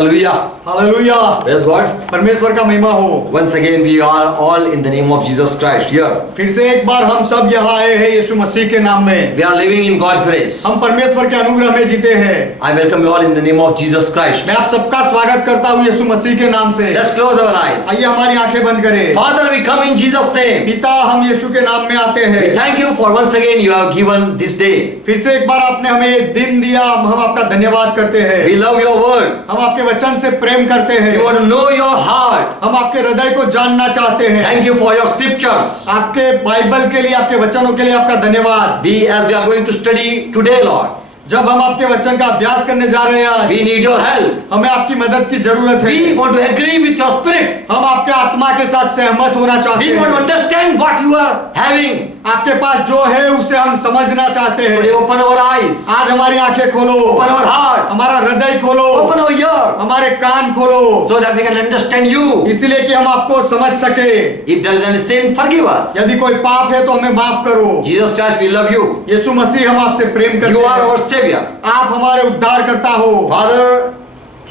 Hallelujah. Hallelujah, Praise God. परमेश्वर का महिमा हो। Once again, we are all in the name of Jesus Christ here. फिर से एक बार हम सब यहाँ आए हैं यीशु मसीह के नाम में। We are living in God's grace. हम परमेश्वर के अनुग्रह में जीते हैं। I welcome you all in the name of Jesus Christ. मैं आप सबका स्वागत करता हूँ यीशु मसीह के नाम से। Let's close our eyes. आइए हमारी आंखें बंद करें। Father, we come in Jesus' name. पिता, हम यीशु के नाम में आते हैं। We thank you for once again you have given this day. फिर से एक बार आपने हमें ये दिन दिया, हम आपका धन्यवाद करते हैं। We love your word. हम आपके वचन से प्रेम करते हैं। We want to know your heart. हम आपके हृदय को जानना चाहते हैं। Thank you for your scriptures. आपके बाइबल के लिए, आपके वचनों के लिए आपका धन्यवाद। As we are going to study today, Lord, जब हम आपके वचन का अभ्यास करने जा रहे हैं, we need your help. हमें आपकी मदद की जरूरत है। We want to agree with your spirit. हम आपके आत्मा के साथ सहमत होना चाहते We want to हैं। understand what you are having. आपके पास जो है उसे हम समझना चाहते Today, हैं। open our eyes. आज हमारी आंखें खोलो, Open our heart. हमारा हृदय खोलो, Open our ear. हमारे कान खोलो, So that we can understand you. इसलिए कि हम आपको समझ सके। If there is any sin, forgive us. यदि कोई पाप है तो हमें माफ करो। Jesus Christ, we love you. यीशु मसीह, हम आपसे प्रेम करते You are हैं। our Savior. आप हमारे उद्धार करता हो। Father,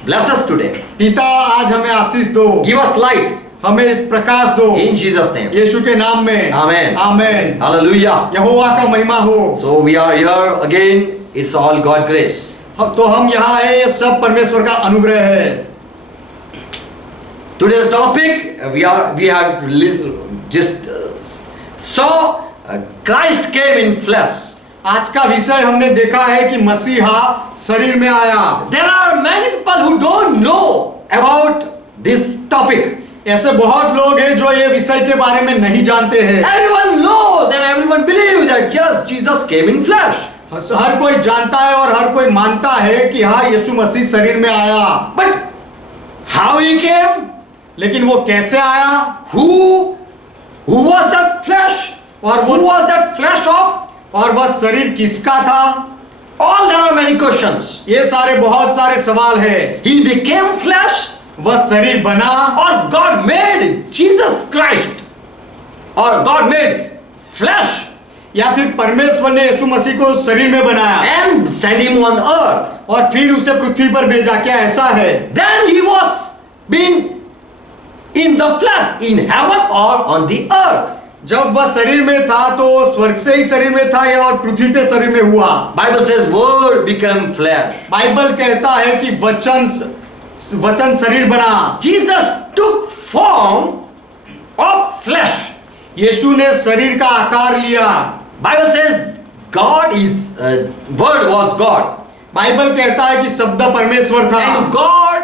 bless us today. पिता, आज हमें आशीष दो, Give us light. हमें प्रकाश दो, In Jesus' name. यीशु के नाम में। Amen. आमेन। Hallelujah. यहोवा का महिमा हो। So we are here again. It's all God grace. तो हम यहाँ आए, ये सब परमेश्वर का अनुग्रह है। Today the topic we have just saw Christ came in flesh. आज का विषय हमने देखा है कि मसीहा शरीर में आया। There are many people who don't know about this topic. ऐसे बहुत लोग हैं जो ये विषय के बारे में नहीं जानते हैं। Everyone knows and everyone believes that yes, Jesus came in flesh. हर कोई जानता है और हर कोई मानता है कि हाँ, यीशु मसीह शरीर में आया। But how he came? लेकिन वो कैसे आया? Who was that flesh? और Who वो was that flesh of? और वह शरीर किसका था? All there are many questions. ये सारे बहुत सारे सवाल है। He became flesh वह शरीर बना or God made Jesus Christ or God made flesh या फिर परमेश्वर ने यीशु मसीह को शरीर में बनाया and sent him on earth. और फिर उसे पृथ्वी पर भेजा? क्या ऐसा है? Then he was being in the flesh in heaven or on the earth. जब वह शरीर में था तो स्वर्ग से ही शरीर में था या और पृथ्वी पे शरीर में हुआ? Bible says word became flesh. Bible कहता है कि वचन शरीर बना। Jesus took form of flesh. यीशु ने शरीर का आकार लिया। Bible says God is word was God Bible कहता है कि शब्द परमेश्वर था and God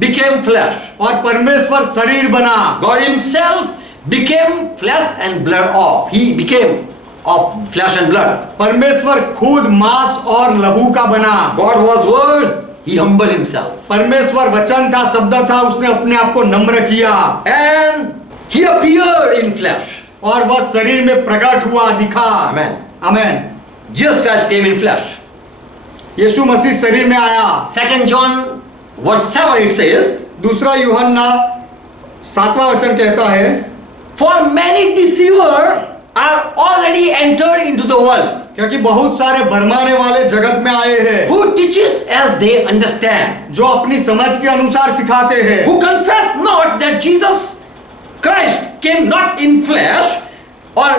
became flesh. और परमेश्वर शरीर बना। God himself became flesh and blood of. He became of flesh and blood. परमेश्वर खुद मांस और लहू का बना। God was word. He humbled himself. परमेश्वर वचन था, शब्द था, उसने अपने आप को नम्र किया And he appeared in flesh. और वह शरीर में प्रकट हुआ, दिखा। Amen. Amen. Jesus Christ came in flesh. यीशु मसीह शरीर में आया। 2 John verse 7 it says, दूसरा यूहन्ना 7वां वचन कहता है, for many deceivers are already entered into the world, क्योंकि बहुत सारे भरमाने वाले जगत में आए हैं who teaches as they understand, जो अपनी समझ के अनुसार सिखाते हैं, who confess not that Jesus Christ came not in flesh, or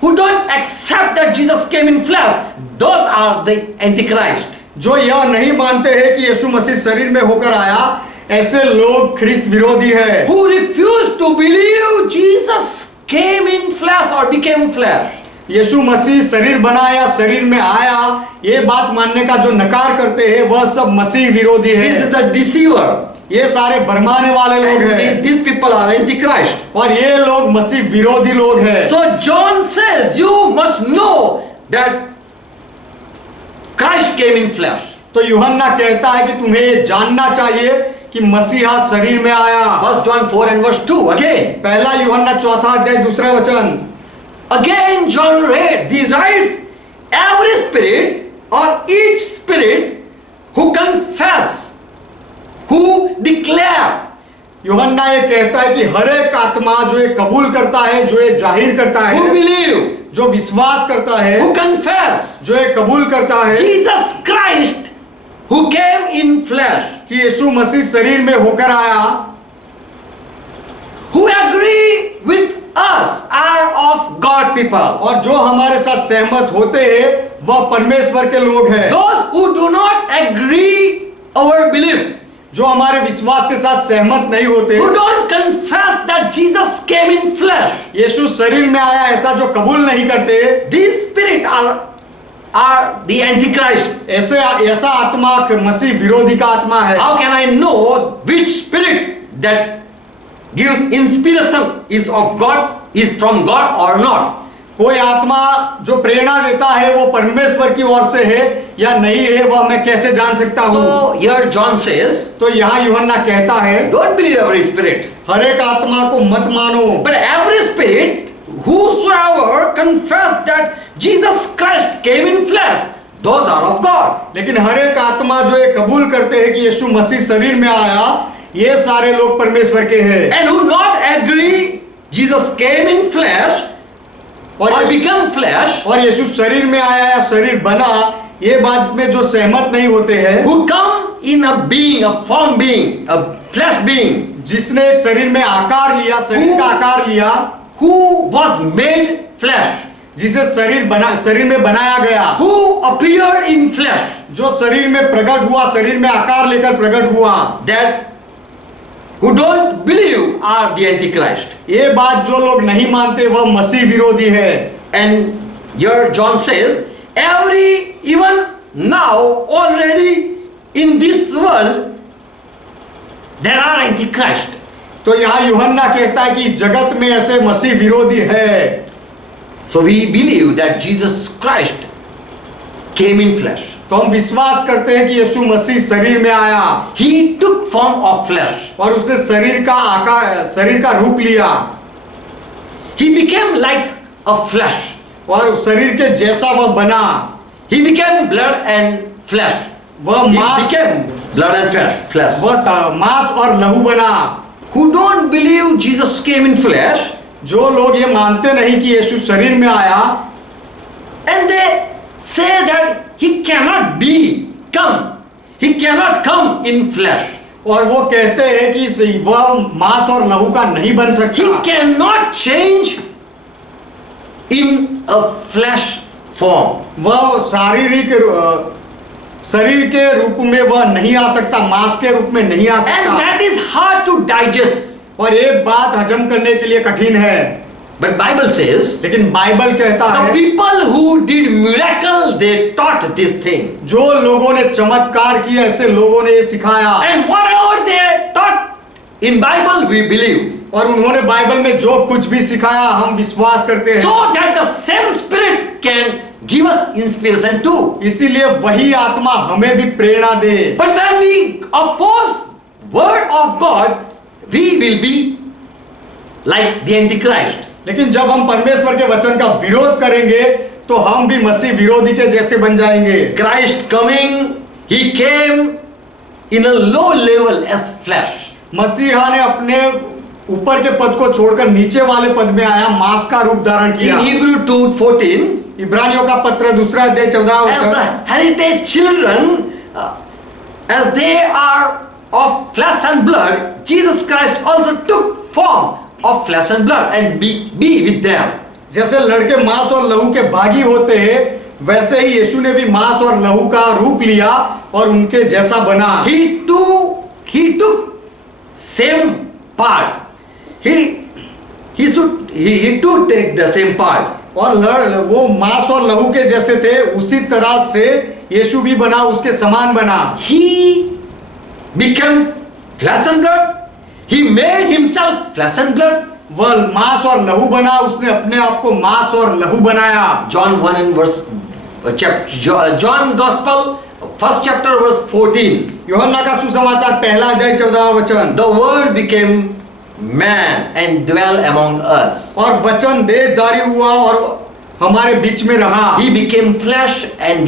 who don't accept that Jesus came in flesh. Those are the antichrist. जो यह नहीं मानते हैं कि यीशु मसीह शरीर में होकर आया, ऐसे लोग ख्रिस्त विरोधी है। Who refuse to believe Jesus came in flesh or became flesh. यीशु मसीह शरीर बना या शरीर में आया, ये बात मानने का जो नकार करते हैं, वह सब मसीह विरोधी This is है। the deceiver. ये सारे भरमाने वाले लोग And हैं these people are antichrist. और ये लोग मसीह विरोधी लोग हैं। So John says you must know that Christ came in flesh. तो यूहन्ना कहता है कि तुम्हें ये जानना चाहिए कि मसीहा शरीर में आया। 1 John 4 and verse 2 again. पहला यूहन्ना 4वां अध्याय 2वां वचन। Again John read, he writes, every spirit or each spirit who confess, who declare. यूहन्ना ये कहता है कि हर एक आत्मा जो ये कबूल करता है, जो ये जाहिर करता है, Who believe, जो विश्वास करता है, who confess जो ये कबूल करता है, Jesus Christ who came in flesh, कि यीशु मसीह शरीर में होकर आया, who agree with us, are of God people. और जो हमारे साथ सहमत होते हैं वह परमेश्वर के लोग हैं। Those who do not agree our belief, जो हमारे विश्वास के साथ सहमत नहीं होते, who don't confess that Jesus came in flesh, यीशु शरीर में आया ऐसा जो कबूल नहीं करते, these spirit are the antichrist. ऐसा आत्मा मसीह विरोधी का आत्मा है। How can I know which spirit that gives inspiration is of God, is from God or not? कोई आत्मा जो प्रेरणा देता है वो परमेश्वर की ओर से है या नहीं है, वह मैं कैसे जान सकता हूँ? So here John says, तो यहाँ यूहन्ना कहता है, don't believe every spirit, हर एक आत्मा को मत मानो, but every spirit whosoever confess that Jesus Christ came in flesh, those are of God. लेकिन हर एक आत्मा जो ये कबूल करते हैं कि यीशु मसीह शरीर में आया, ये सारे लोग परमेश्वर के हैं। And who not agree Jesus came in flesh or become flesh, और यीशु शरीर में आया या शरीर बना, ये बात में जो सहमत नहीं होते हैं, who come in a being, a form being, a flesh being, जिसने एक शरीर में आकार लिया, शरीर का आकार लिया, who was made flesh, जिसे शरीर में बनाया गया, who appeared in flesh, जो शरीर में प्रकट हुआ, शरीर में आकार लेकर प्रकट हुआ, that who don't believe are the antichrist. ये बात जो लोग नहीं मानते वह मसीह विरोधी है। And here John says, even now already in this world there are antichrist. तो यहाँ यूहन्ना कहता है कि जगत में ऐसे मसीह विरोधी है। So we believe that Jesus Christ came in flesh. तो हम विश्वास करते हैं कि यीशु मसीह शरीर में आया, He took form of flesh. और उसने शरीर का आकार, शरीर का रूप लिया, He became like a flesh. और शरीर के जैसा वह बना, He became blood and flesh. वह He मांस, became blood and flesh. वह मांस और लहू बना। Who don't believe Jesus came in flesh, जो लोग ये मानते नहीं कि यीशु शरीर में आया, and they say that he cannot come in flesh. और वो कहते हैं कि वह मांस और लहू का नहीं बन He सकता, cannot change in a flesh form. वह शारीरिक शरीर के रूप में वह नहीं आ सकता, मांस के रूप में नहीं आ And सकता, that is hard to digest. और ये बात हजम करने के लिए कठिन है। But Bible says, लेकिन बाइबल कहता the है, people who did miracle, they taught this thing. जो लोगों ने चमत्कार किए ऐसे लोगों ने ये सिखाया, And whatever they taught in Bible, we believe. और उन्होंने बाइबल में जो कुछ भी सिखाया हम विश्वास करते हैं, So that the same spirit can give us inspiration too. इसीलिए वही आत्मा हमें भी प्रेरणा दे। But when we oppose word of God, we will be like the Antichrist. लेकिन जब हम परमेश्वर के वचन का विरोध करेंगे तो हम भी मसीह विरोधी के जैसे बन जाएंगे। Christ coming, he came in a low level as flesh. मसीहा ने अपने ऊपर के पद को छोड़कर नीचे वाले पद में आया, मांस का रूप धारण In किया। Hebrew 2:14, इब्रानियों का पत्र 2 as वचन, the heritage children, as they are of flesh and blood, Jesus Christ also took form of flesh and blood and be with them. जैसे लड़के मांस और लहू के भागी होते हैं, वैसे ही यीशु ने भी मांस और लहू का रूप लिया और उनके जैसा बना। He took same part. He too take the same part. और वो मांस और लहू के जैसे थे, उसी तरह से यीशु भी बना, उसके समान बना। He became flesh and blood. He made himself flesh and blood. वह मांस और लहू बना, उसने अपने आप को मांस और लहू बनाया। John 1 and verse John Gospel, 1st chapter verse 14. यूहन्ना का सुसमाचार 1 वचन, The word became man and dwelt among us. और वचन देहधारी हुआ और हमारे बीच में रहा। He became flesh and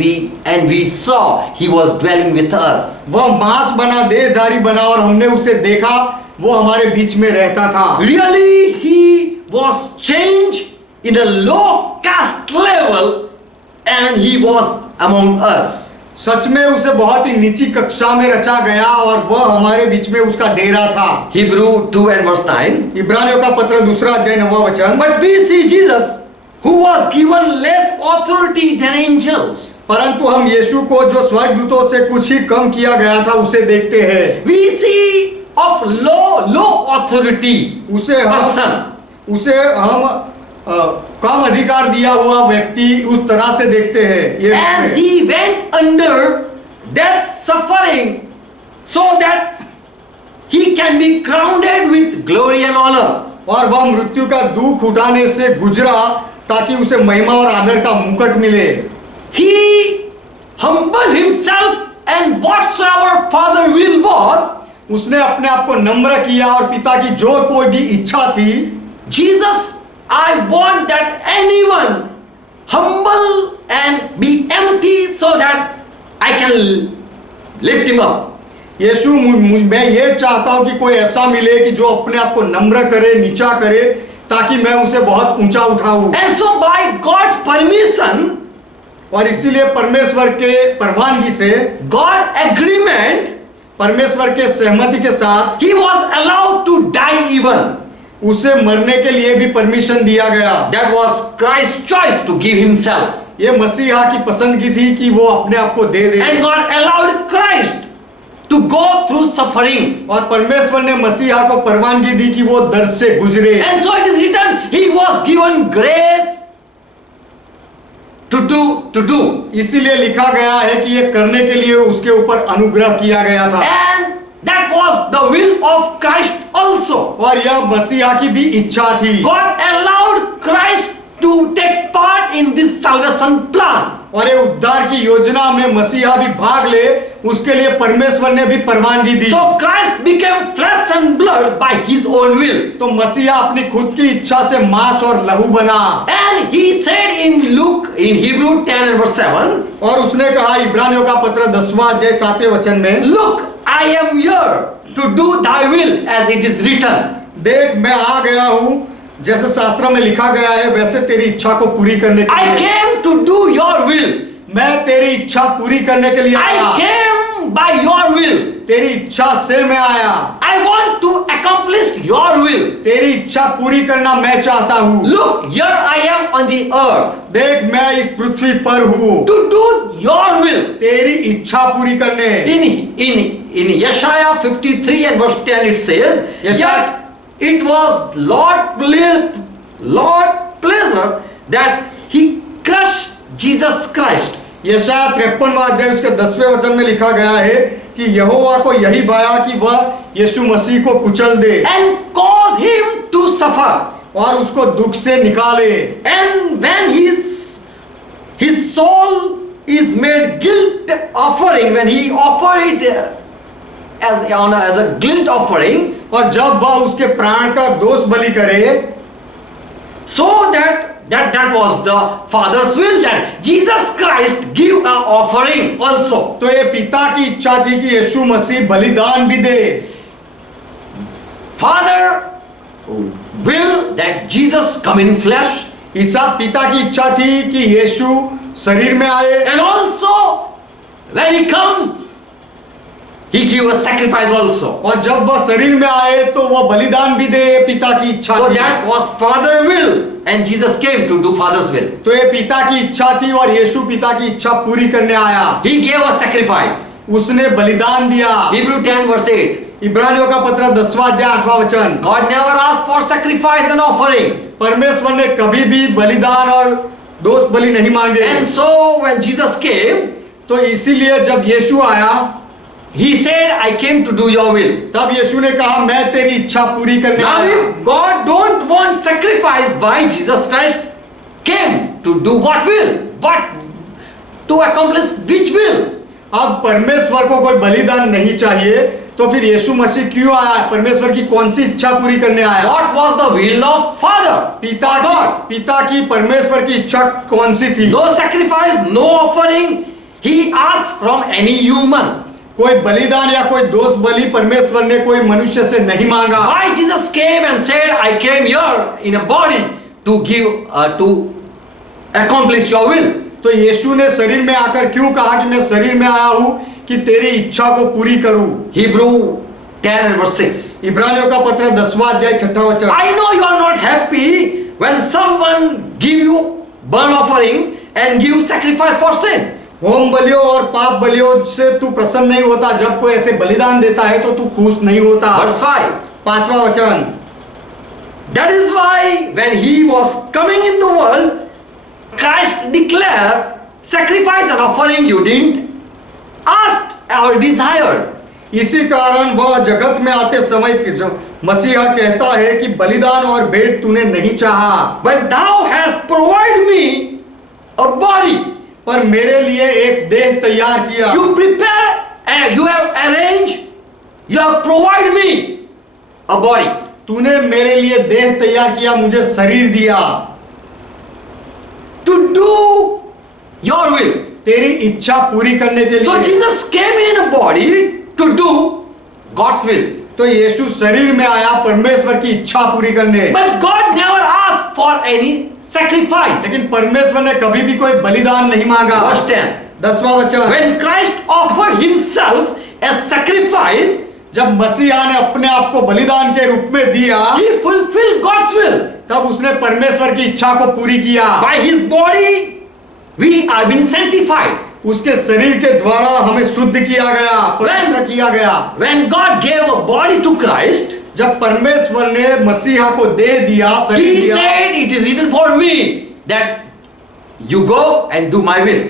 we saw he was dwelling with us. वह मांस बना, देहधारी बना और हमने उसे देखा, वो हमारे बीच में रहता था। Really, he was changed in a low caste level and he was among us. सच में उसे बहुत ही नीची कक्षा में रचा गया और वह हमारे बीच में उसका डेरा था। Hebrew 2 and verse 9. इब्रानियों का पत्र 2 But we see Jesus, who was given less authority than angels. परंतु हम यीशु को जो स्वर्गदूतों से कुछ ही कम किया गया था उसे देखते हैं। We see of low authority person. उसे हम कम अधिकार दिया हुआ व्यक्ति उस तरह से देखते हैं। And he went under death suffering so that he can be crowned with glory and honor. और वह मृत्यु का दुख उठाने से गुजरा ताकि उसे महिमा और आदर का मुकुट मिले। He humbled himself and whatsoever Father will was. उसने अपने आप को नम्र किया और पिता की जो कोई भी इच्छा थी। Jesus, I want that anyone humble and be empty so that I can lift him up. यीशु मैं ये चाहता हूं कि कोई ऐसा मिले कि जो अपने आप को नम्र करे, नीचा करे, ताकि मैं उसे बहुत ऊंचा उठाऊं। And so by God's permission, और इसीलिए परमेश्वर के परवानगी से, God agreement, परमेश्वर के सहमति के साथ, he was allowed to die even. उसे मरने के लिए भी परमिशन दिया गया। That was Christ's choice to give himself. ये मसीहा की पसंदगी थी कि वो अपने आप को दे दे। And God allowed Christ to go through suffering. और परमेश्वर ने मसीहा को परवानगी दी कि वो दर्द से गुजरे। And so it is written, he was given grace to do. इसीलिए लिखा गया है कि ये करने के लिए उसके ऊपर अनुग्रह किया गया था। And that was the will of Christ also. और यह मसीहा की भी इच्छा थी। God allowed Christ to take part in this salvation plan. और ये उद्धार की योजना में मसीहा भी भाग ले, उसके लिए परमेश्वर ने भी परवानगी दी। So Christ became flesh and blood by his own will. तो मसीहा अपनी खुद की इच्छा से मांस और लहू बना। And he said in Luke, in Hebrew 10 and verse 7. और उसने कहा इब्रानियों का पत्र 10वां अध्याय 7वें वचन में, Look, I am here to do thy will as it is written. देख मैं आ गया हूँ, जैसे शास्त्र में लिखा गया है वैसे तेरी इच्छा को पूरी करने के I लिए। came to do your will. मैं तेरी इच्छा पूरी करने के लिए आया। I came by your will. तेरी इच्छा से मैं आया। I want to accomplish your will. तेरी इच्छा पूरी करना मैं चाहता हूँ। Look, here I am on the earth. देख मैं इस पृथ्वी पर हूँ To do your will. तेरी इच्छा पूरी करने। In Yeshaya 53 and verse 10 it says, Yeshaya- Yet it was Lord pleasure that he crushed Jesus Christ. यशाया 53वां अध्याय उसके 10वें वचन में लिखा गया है कि यहोवा को यही भाया कि वह यीशु मसीह को कुचल दे And cause him to suffer. और उसको दुख से निकाले। And when his soul is made guilt offering, when he offered it as a guilt offering, और जब वह उसके प्राण का दोष बलि करे, so that was the Father's will that Jesus Christ give an offering also. तो ये पिता की इच्छा थी कि यीशु मसीह बलिदान भी दे। Father will that Jesus come in flesh, ईसा पिता की इच्छा थी कि यीशु शरीर में आए, and also when he come, he give a sacrifice also. और जब वह शरीर में आए तो वह बलिदान भी दे। पिता की इच्छा So थी। that was Father will, and Jesus came to do Father's will. तो ये पिता की इच्छा थी और यीशु पिता की इच्छा पूरी करने आया। He gave a sacrifice. उसने बलिदान दिया। Hebrew 10 verse 8. इब्रानियों का पत्र 10वां अध्याय 8वां वचन, God never asked for sacrifice and offering. परमेश्वर ने कभी भी बलिदान और दोष बलि नहीं मांगे। And so when Jesus came, तो इसीलिए जब यीशु आया, he said, I came to do your will. तब यीशु ने कहा मैं तेरी इच्छा पूरी करने Now आया। if God don't want sacrifice, why Jesus Christ came to do what will? What to accomplish which will? अब परमेश्वर को कोई बलिदान नहीं चाहिए, तो फिर यीशु मसीह क्यों आया? परमेश्वर की कौन सी इच्छा पूरी करने आया? What was the will of Father? पिता की परमेश्वर की इच्छा कौन सी थी? No sacrifice, no offering. He asked from any human. कोई बलिदान या कोई दोष बलि परमेश्वर ने कोई मनुष्य से नहीं मांगा। Why Jesus came and said, I came here in a body to give to accomplish your will. तो यीशु ने शरीर में आकर क्यों कहा कि मैं शरीर में आया हूं कि तेरी इच्छा को पूरी करूं? Hebrew 10 and verse 6. इब्रानियों का पत्र 10वां अध्याय 6वां वचन। I know you are not happy when someone give you burnt offering and give sacrifice for sin. होम बलियों और पाप बलियों से तू प्रसन्न नहीं होता। जब कोई ऐसे बलिदान देता है तो तू खुश नहीं होता। Verse 5. 5वां वचन। That is why when he was coming in the world, Christ declared, sacrifice and offering you didn't ask or desired. इसी कारण वह जगत में आते समय जो मसीहा कहता है कि बलिदान और भेंट तूने नहीं चाहा, But thou hast provided me a body. पर मेरे लिए एक देह तैयार किया। You prepare and you have arranged, you have provided me a body. तूने मेरे लिए देह तैयार किया, मुझे शरीर दिया To do your will. तेरी इच्छा पूरी करने के So लिए। Jesus came in a body to do God's will. तो यीशु शरीर में आया परमेश्वर की इच्छा पूरी करने। But God never asked for any sacrifice. लेकिन परमेश्वर ने कभी भी कोई बलिदान नहीं मांगा। Verse 10. 10वां वचन। When Christ offered himself as sacrifice, जब मसीहा ने अपने आप को बलिदान के रूप में दिया, he fulfilled God's will. तब उसने परमेश्वर की इच्छा को पूरी किया। By his body, we are being sanctified. उसके शरीर के द्वारा हमें शुद्ध किया गया, पवित्र किया गया। When God gave a body to Christ, जब परमेश्वर ने मसीहा को देह दिया, शरीर he दिया, said, it is written for me that you go and do my will.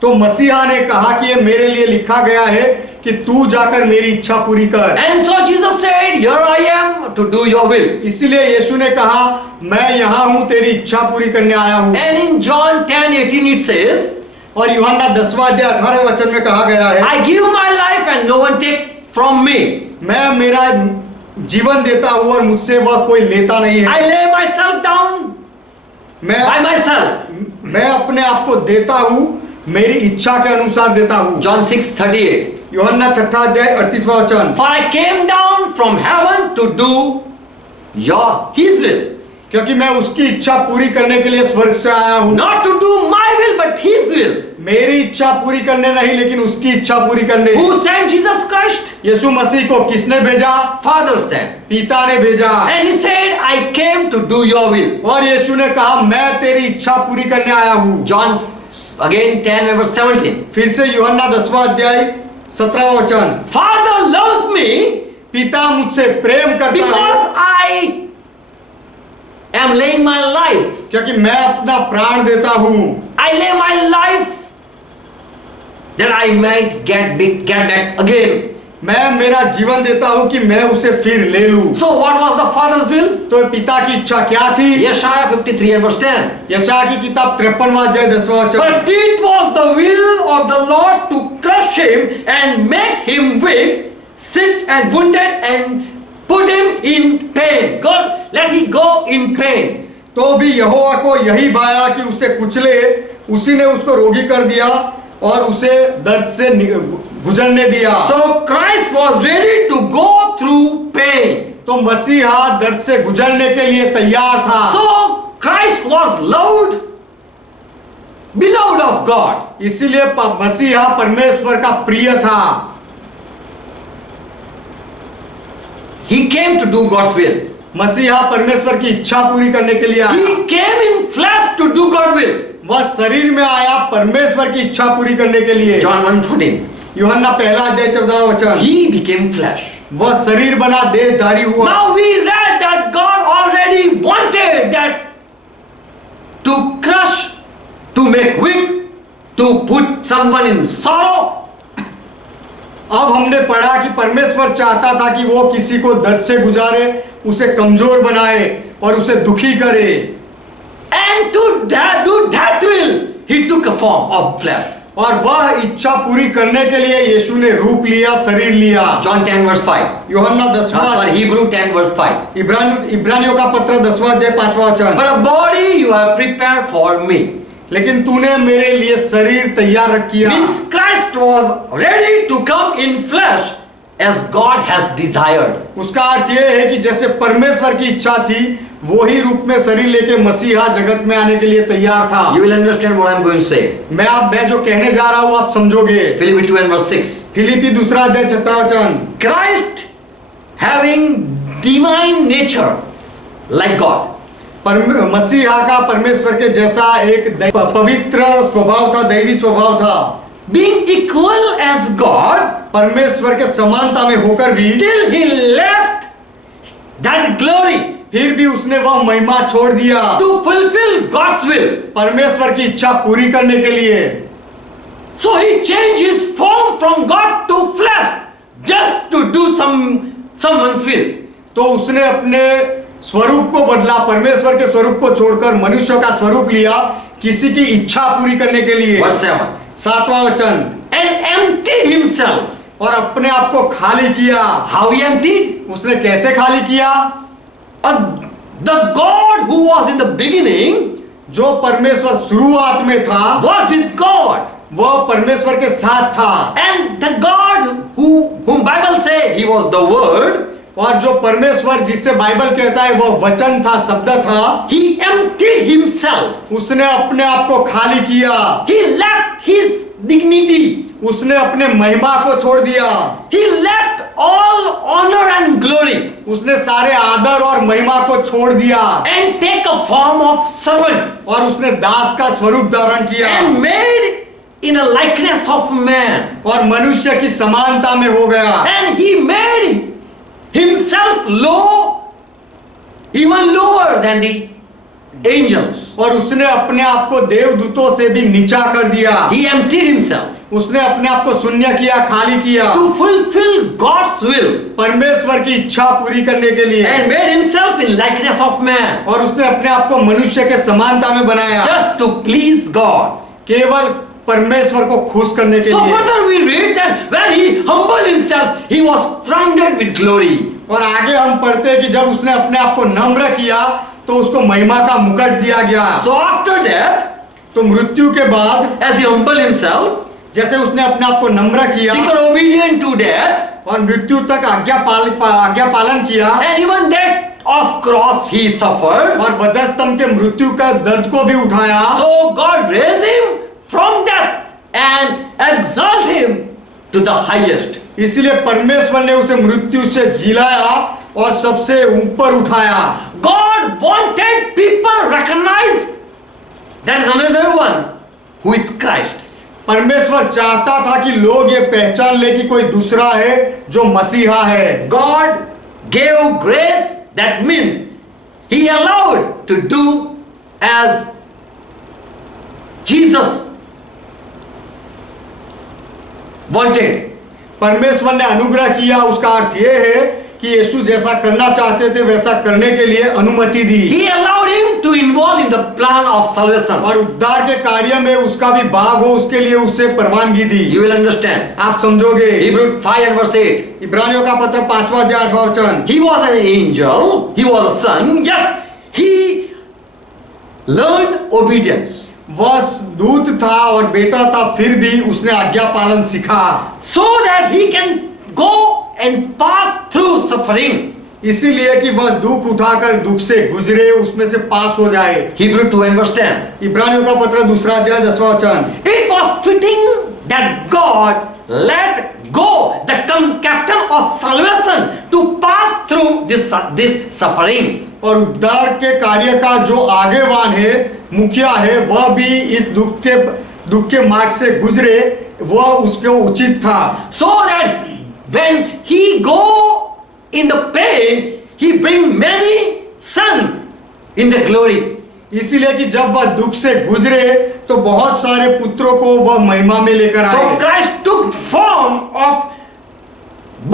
तो मसीहा ने कहा कि ये मेरे लिए लिखा गया है कि तू जाकर मेरी इच्छा पूरी कर। And so Jesus said, here I am to do your will. इसीलिए यीशु ने कहा मैं यहाँ हूँ तेरी इच्छा पूरी करने आया हूँ। And in John 10:18 it says, और यूहन्ना 10वां अध्याय 18वें वचन में कहा गया है, I give my life and no one take from me. मैं मेरा जीवन देता हूँ और मुझसे वह कोई लेता नहीं है। I lay myself down by मैं myself. मैं अपने आप को देता हूँ, मेरी इच्छा के अनुसार देता हूँ। John 6:38. यूहन्ना 6 अध्याय 38वां वचन। For I came down from heaven to do his will. क्योंकि मैं उसकी इच्छा पूरी करने के लिए स्वर्ग से आया हूँ। Not to do my will but his will. मेरी इच्छा पूरी करने नहीं, लेकिन उसकी इच्छा पूरी करने। Who sent Jesus Christ? यीशु मसीह को किसने भेजा? Father sent. पिता ने भेजा। And he said, I came to do your will. और यीशु ने कहा मैं तेरी इच्छा पूरी करने आया हूँ। John again 10 and verse 17. फिर से यूहन्ना 10वां अध्याय 17वां वचन। Father loves me पिता मुझसे प्रेम करता है because I am laying my life. क्योंकि मैं अपना प्राण देता हूँ। I lay my life that I might get back again. मैं मेरा जीवन देता हूँ कि मैं उसे फिर ले लूँ। So what was the Father's will? तो पिता की इच्छा क्या थी? Yeshaya 53 and verse 10. यशायाह की किताब 53वां अध्याय 10वां वचन। But it was the will of the Lord to crush him and make him weak, sick and wounded and put him in pain. God, let him go in pain. तो भी यहोवा को यही भाया कि उसे कुचले, उसी ने उसको रोगी कर दिया और उसे दर्द से गुजरने दिया। So Christ was ready to go through pain. तो मसीहा दर्द से गुजरने के लिए तैयार था। So Christ was loved, beloved of God. इसीलिए मसीहा परमेश्वर का प्रिय था। He came to do God's will. मसीहा परमेश्वर की इच्छा पूरी करने के लिए आया। He came in flesh to do God's will. वह शरीर में आया परमेश्वर की इच्छा पूरी करने के लिए। John 1:14. यूहन्ना 1 अध्याय 14वां वचन। He became flesh. वह शरीर बना देहधारी हुआ। Now we read that God already wanted that to crush, to make weak, to put someone in sorrow. अब हमने पढ़ा कि परमेश्वर चाहता था कि वो किसी को दर्द से गुजारे, उसे कमजोर बनाए और उसे दुखी करे। And to do that will, he took a form of flesh. और वह इच्छा पूरी करने के लिए यीशु ने रूप लिया, शरीर लिया। John 10 verse 5. यूहन्ना 10वां Sorry, Hebrew 10 verse 5. इब्रानियों का पत्र 10वां अध्याय 5वां वचन। But a body you have prepared for me. लेकिन तूने मेरे लिए शरीर तैयार रख किया। Means Christ was ready to come in flesh as God has desired. उसका अर्थ यह है कि जैसे परमेश्वर की इच्छा थी वो ही रूप में शरीर लेके मसीहा जगत में आने के लिए तैयार था। You will understand what I am going to say. मैं जो कहने जा रहा हूँ आप समझोगे। Philippians 2 and verse 6. फिलिपी 2 अध्याय 6 वचन। Christ having divine nature like God. मसीहा का परमेश्वर के जैसा एक पवित्र स्वभाव था, दैवी स्वभाव था। Being equal as God, परमेश्वर के समानता में होकर भी still he left that glory फिर भी उसने वह महिमा छोड़ दिया to fulfill God's will. परमेश्वर की इच्छा पूरी करने के लिए। So he changed his form from God to flesh just to do someone's will. तो उसने अपने स्वरूप को बदला, परमेश्वर के स्वरूप को छोड़कर मनुष्य का स्वरूप लिया किसी की इच्छा पूरी करने के लिए। Verse 7. 7वां वचन। And emptied himself. और अपने आप को खाली किया। How he emptied? उसने कैसे खाली किया? The God who was in the beginning जो परमेश्वर शुरुआत में था was with God. वह परमेश्वर के साथ था। And the God whom Bible say he was the word, और जो परमेश्वर जिससे बाइबल कहता है वह वचन था, शब्द था, he emptied himself. उसने अपने आप को खाली किया। He left his dignity. उसने अपने महिमा को छोड़ दिया। He left all honor and glory. उसने सारे आदर और महिमा को छोड़ दिया And take a form of servant. और उसने दास का स्वरूप धारण किया And made in a likeness of man. और मनुष्य की समानता में हो गया। And he made himself low, even lower than the angels. और उसने अपने आप को देवदूतों से भी नीचा कर दिया। He emptied himself उसने अपने आप को शून्य किया, खाली किया to fulfill God's will. परमेश्वर की इच्छा पूरी करने के लिए। And made himself in likeness of man. और उसने अपने आप को मनुष्य के समानता में बनाया Just to please God. केवल परमेश्वर को खुश करने के So लिए। further we read that when he humbled himself, he was crowned with glory. और आगे हम पढ़ते हैं कि जब उसने अपने आप को नम्र किया तो उसको महिमा का मुकुट दिया गया। So after death, तो मृत्यु के बाद as he humbled himself, जैसे उसने अपने आप को नम्र किया became obedient to death, और मृत्यु तक आज्ञा पालन किया and even death of cross he suffered. और वधस्तंभ के मृत्यु का दर्द को भी उठाया। So God raised him from death and exalted him to the highest. इसलिए परमेश्वर ने उसे मृत्यु से जिलाया और सबसे ऊपर उठाया। God wanted people recognize there is another one who is Christ. परमेश्वर चाहता था कि लोग ये पहचान ले कि कोई दूसरा है जो मसीहा है। God gave grace, that means he allowed to do as Jesus wanted. परमेश्वर ने अनुग्रह किया, उसका अर्थ ये है कि यीशु जैसा करना चाहते थे वैसा करने के लिए अनुमति दी। He allowed him to involve in the plan of salvation. और उद्धार के कार्य में उसका भी भाग हो उसके लिए उसे परवानगी दी। You will understand. आप समझोगे। Hebrews 5 and verse 8. इब्रानियों का पत्र 5वां अध्याय 8वां वचन। He was an angel, he was a son, yet he learned obedience. वह दूत था और बेटा था, फिर भी उसने आज्ञा पालन सीखा So that he can go and pass through suffering. इसीलिए कि वह दुख उठाकर दुख से गुजरे, उसमें से पास हो जाए। Hebrews 2 and verse 10. इब्रानियों का पत्र 2 अध्याय 10वां वचन। It was fitting that God let go the captain of salvation to pass through this suffering. और उद्धार के कार्य का जो आगेवान है, मुखिया है, वह भी इस दुख के मार्ग से गुजरे, वह उसको उचित था। So that when he go in the pain, he bring many sons in the glory. इसीलिए कि जब वह दुख से गुजरे तो बहुत सारे पुत्रों को वह महिमा में लेकर आए। So Christ took form of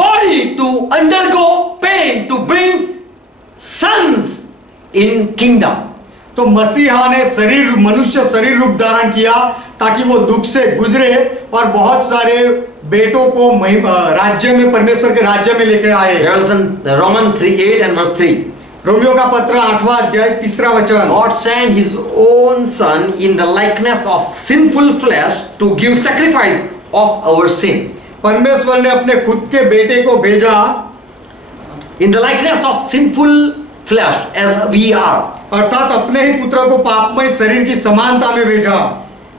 body to undergo pain to bring sons in kingdom. तो मसीहा ने मनुष्य शरीर रूप धारण किया ताकि वो दुख से गुजरे और बहुत सारे बेटों को राज्य में, परमेश्वर के राज्य में लेकर आए। Romans 3:8 and verse 3. रोमियो का पत्र 8वां अध्याय 3 वचन। God sent his own son in the likeness of sinful flesh to give sacrifice of our sin. परमेश्वर ने अपने खुद के बेटे को भेजा in the likeness of sinful flesh as we are. अर्थात अपने ही पुत्र को पापमय शरीर की समानता में भेजा,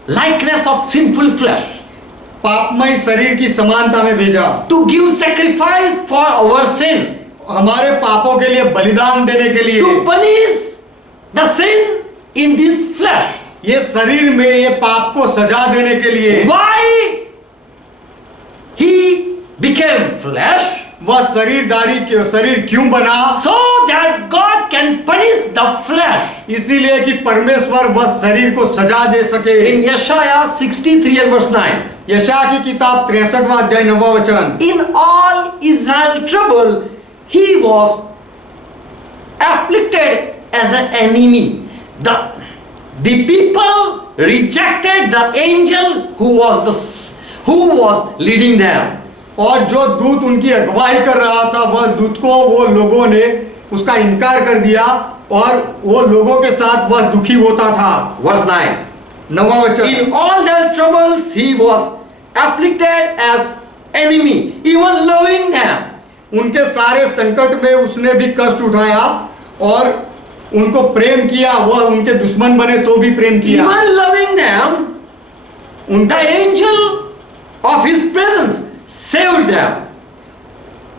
Likeness of sinful flesh. पापमय शरीर की समानता में भेजा, To give sacrifice for our sin. हमारे पापों के लिए बलिदान देने के लिए, To punish the sin in this flesh. ये शरीर में ये पाप को सजा देने के लिए। Why he became flesh? वह शरीर क्यों बना? So that God can punish the flesh. इसीलिए कि परमेश्वर वह शरीर को सजा दे सके। In Yeshaya 63 and verse 9. यशायाह की किताब 63वां अध्याय 9वां वचन, In all Israel trouble, he was afflicted as an enemy. The people rejected the angel who was leading them. और जो दूत उनकी अगुवाई कर रहा था वह दूत को वो लोगों ने उसका इनकार कर दिया और वो लोगों के साथ वह दुखी होता था। Verse 9. 9वां वचन, In all their troubles, he was afflicted as enemy, even loving them. उनके सारे संकट में उसने भी कष्ट उठाया और उनको प्रेम किया, वह उनके दुश्मन बने तो भी प्रेम किया। Even loving them, the angel of his presence saved them.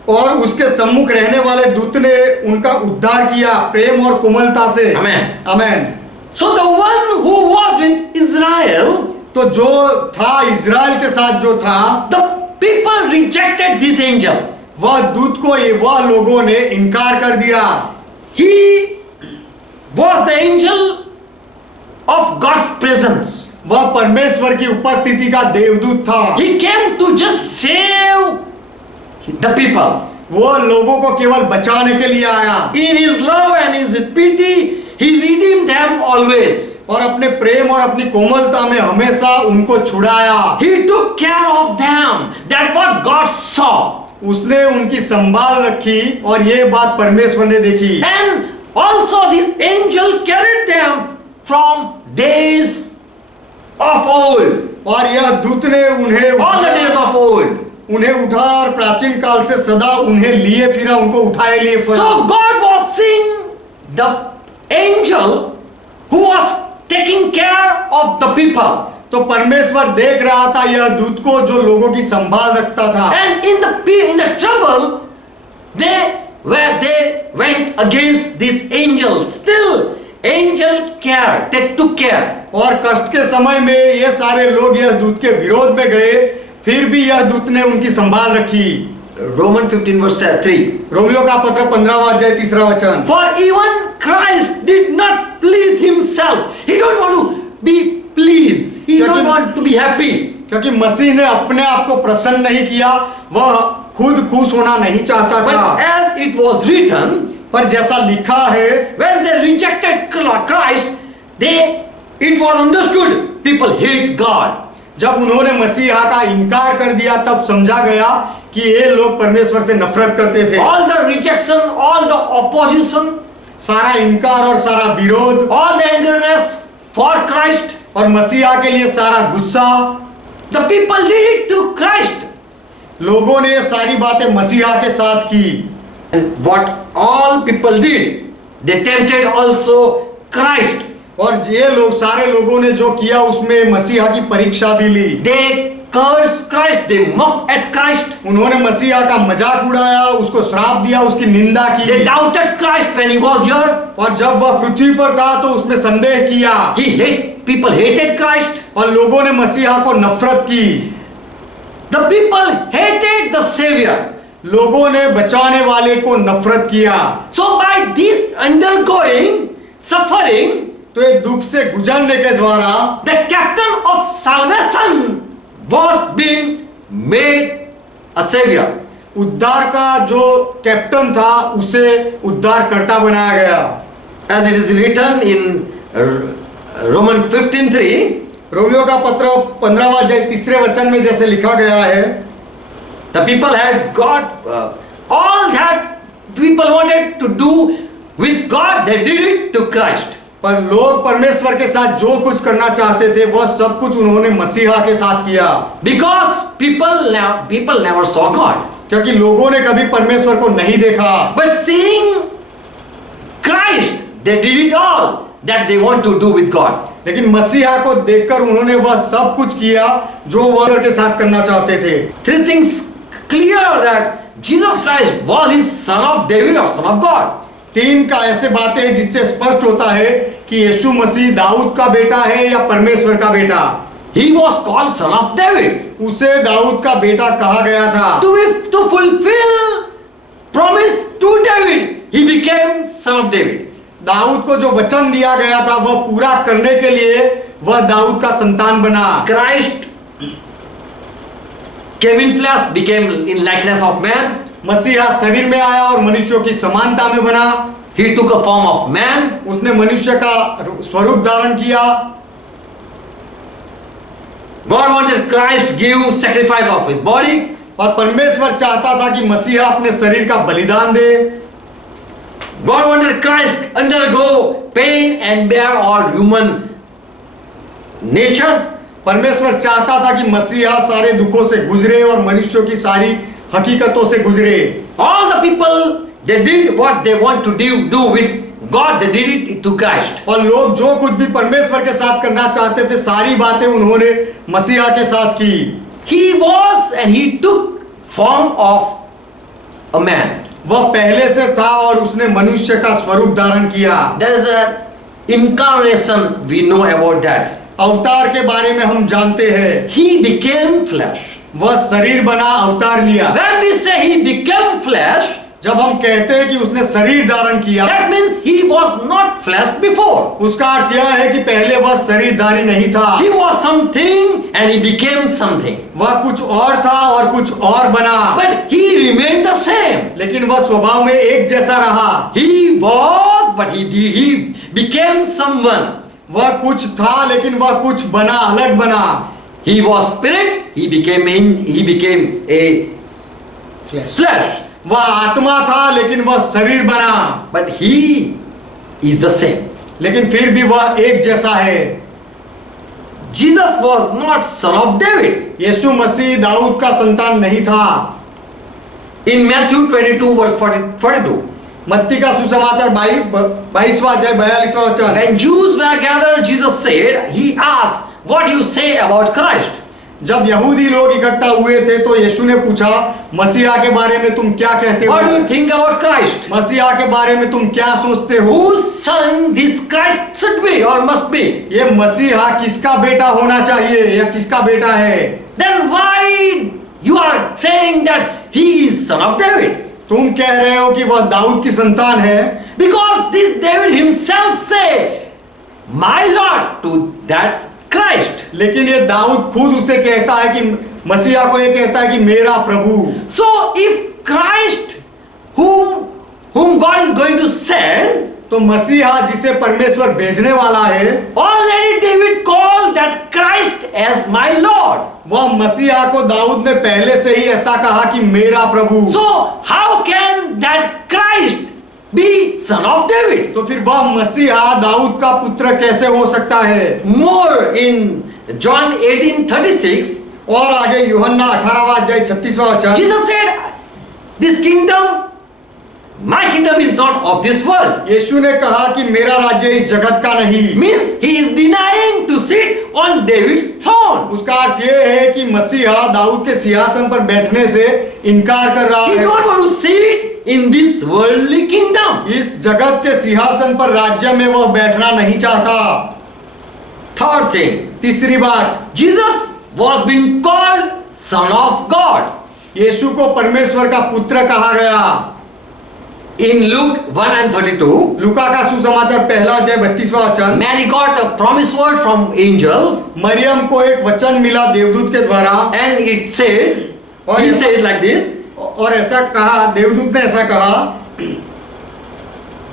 और उसके सम्मुख रहने वाले दूत ने उनका उद्धार किया प्रेम और कोमलता से। Amen. Amen. So the one who was with Israel, तो जो था इज़राइल के साथ जो था, the people rejected this angel. वह दूत को वह लोगों ने इनकार कर दिया। He was the angel of God's presence. वह परमेश्वर की उपस्थिति का देवदूत था। He came to just save the people. वो लोगों को केवल बचाने के लिए आया In his love and his pity, he redeemed them always. और अपने प्रेम और अपनी कोमलता में हमेशा उनको छुड़ाया। He took care of them. That what God saw. उसने उनकी संभाल रखी और ये बात परमेश्वर ने देखी। And also this angel carried them from days of old. और यह दूत ने All the days of old. उन्हें उठा और प्राचीन काल से सदा उन्हें लिए फिरा, उनको उठाए लिए फिरा। So God was seeing the angel who was taking care of the people. तो परमेश्वर देख रहा था यह दूत को जो लोगों की संभाल रखता था। And in the trouble, they went against this angel. Still, angel took care. और कष्ट के समय में ये सारे लोग यह दूत के विरोध में गए, फिर भी यह दूत ने उनकी संभाल रखी। Romans 15 verse 3. रोमियो का पत्र 15वां अध्याय 3रा वचन, For even Christ did not please himself. He don't want to be pleased. He don't want to be happy. क्योंकि मसीह ने अपने आप को प्रसन्न नहीं किया, वह खुद खुश होना नहीं चाहता था। But as it was written, पर जैसा लिखा है, when they rejected Christ, it was understood people hate God. जब उन्होंने मसीहा का इनकार कर दिया तब समझा गया कि ये लोग परमेश्वर से नफरत करते थे। All the rejection, all the opposition, सारा इनकार और सारा विरोध, all the angerness for Christ, और मसीहा के लिए सारा गुस्सा, the people did it to Christ. लोगों ने ये सारी बातें मसीहा के साथ की। And what all people did, they tempted also Christ. और ये लोग सारे लोगों ने जो किया उसमें मसीहा की परीक्षा भी ली। They cursed Christ, they mocked at Christ. उन्होंने मसीहा का मजाक उड़ाया, उसको श्राप दिया, उसकी निंदा की। They doubted Christ when he was here. और जब वह पृथ्वी पर था तो उसमें संदेह किया। People hated Christ. और लोगों ने मसीहा को नफरत की। The people hated the Savior. लोगों ने बचाने वाले को नफरत किया। So by this undergoing suffering, तो ये दुख से गुजरने के द्वारा the captain of salvation was being made a savior. उद्धार का जो कैप्टन था उसे उद्धारकर्ता बनाया गया। As it is written in Romans 15:3, Romeo का पत्र 15वां अध्याय 3रे वचन में जैसे लिखा गया है, the people had got all that people wanted to do with God, they did it to Christ. पर लोग परमेश्वर के साथ जो कुछ करना चाहते थे वह सब कुछ उन्होंने मसीहा के साथ किया। Because people never saw God. क्योंकि लोगों ने कभी परमेश्वर को नहीं देखा। But seeing Christ, they did it all that they want to do with God. लेकिन मसीहा को देखकर उन्होंने वह सब कुछ किया जो वह ईश्वर के साथ करना चाहते थे। Three things clear that Jesus Christ was his son of David or son of God. तीन का ऐसे बातें हैं जिससे स्पष्ट होता है कि यीशु मसीह दाऊद का बेटा है या परमेश्वर का बेटा। He was called son of David. उसे दाऊद का बेटा कहा गया था। To fulfill promise to David, he became son of David. Dawood को जो वचन दिया गया था वह पूरा करने के लिए वह दाऊद का संतान बना। Christ came in flesh, became in likeness of man. मसीहा शरीर में आया और मनुष्यों की समानता में बना। He took a form of man. उसने मनुष्य का स्वरूप धारण किया। God wanted Christ to give sacrifice of his body. और परमेश्वर चाहता था कि मसीहा अपने शरीर का बलिदान दे। God wanted Christ to undergo pain and bear all human nature. परमेश्वर चाहता था कि मसीहा सारे दुखों से गुजरे और मनुष्यों की सारी हकीकतों से गुजरे। All the people, they did what they want to do with God, they did it to Christ. और लोग जो कुछ भी परमेश्वर के साथ करना चाहते थे सारी बातें उन्होंने मसीहा के साथ की। He was and he took form of a man. वह पहले से था और उसने मनुष्य का स्वरूप धारण किया। There is a incarnation, we know about that. अवतार के बारे में हम जानते हैं। He became flesh. वह शरीर बना अवतार लिया। When we say he became flesh, जब हम कहते हैं कि उसने शरीर धारण किया, that means he was not flesh before. उसका अर्थ यह है कि पहले वह शरीरधारी नहीं था। He was something and he became something. वह कुछ और था और कुछ और बना। But he remained the same. लेकिन वह स्वभाव में एक जैसा रहा। He was, but he became someone. वह कुछ था लेकिन वह कुछ बना, अलग बना। He was spirit, he became a flesh. वह आत्मा था लेकिन वह शरीर बना। But he is the same. लेकिन फिर भी वह एक जैसा है। Jesus was not son of David. यीशु मसीह दाऊद का संतान नहीं था। In Matthew 22 verse 42. मत्ती का सुसमाचार 22वां अध्याय 42वां वचन। When Jews were gathered, Jesus said, he asked, what do you say about Christ? जब यहूदी लोग इकट्ठा हुए थे तो यीशु ने पूछा, मसीहा के बारे में तुम क्या कहते हो? What do you think about Christ? मसीहा के बारे में तुम क्या सोचते हो? Whose son this Christ should be or must be? ये मसीहा किसका बेटा होना चाहिए या किसका बेटा है? Then why you are saying that he is son of David? तुम कह रहे हो कि वह दाऊद की संतान है। Because this David himself say, my Lord to that Christ. लेकिन ये दाऊद खुद उसे कहता है कि मसीहा को ये कहता है कि मेरा प्रभु। So if Christ whom God is going to send, तो मसीहा जिसे परमेश्वर भेजने वाला है, already David called that Christ as my Lord. वह मसीहा को दाऊद ने पहले से ही ऐसा कहा कि मेरा प्रभु। So how can that Christ be son of David? तो फिर वह मसीहा दाऊद का पुत्र कैसे हो सकता है? More in John 18:36, और आगे यूहन्ना 18वां अध्याय 36वां वचन। Jesus said, this kingdom, my kingdom is not of this world. यीशु ने कहा कि मेरा राज्य इस जगत का नहीं। Means he is denying to sit on David's throne. उसका अर्थ ये है कि मसीहा दाऊद के सिंहासन पर बैठने से इनकार कर रहा He है। don't want to sit in this worldly kingdom. इस जगत के सिंहासन पर राज्य में वह बैठना नहीं चाहता। Third thing, तीसरी बात, Jesus was being called son of God. यीशु को परमेश्वर का पुत्र कहा गया। In Luke 1:32, लूका का सुसमाचार पहला अध्याय 32वां वचन। Mary got a promise word from angel, Maryam को एक वचन मिला देवदूत के द्वारा, and it said, he said like this, और ऐसा कहा, देवदूत ने ऐसा कहा,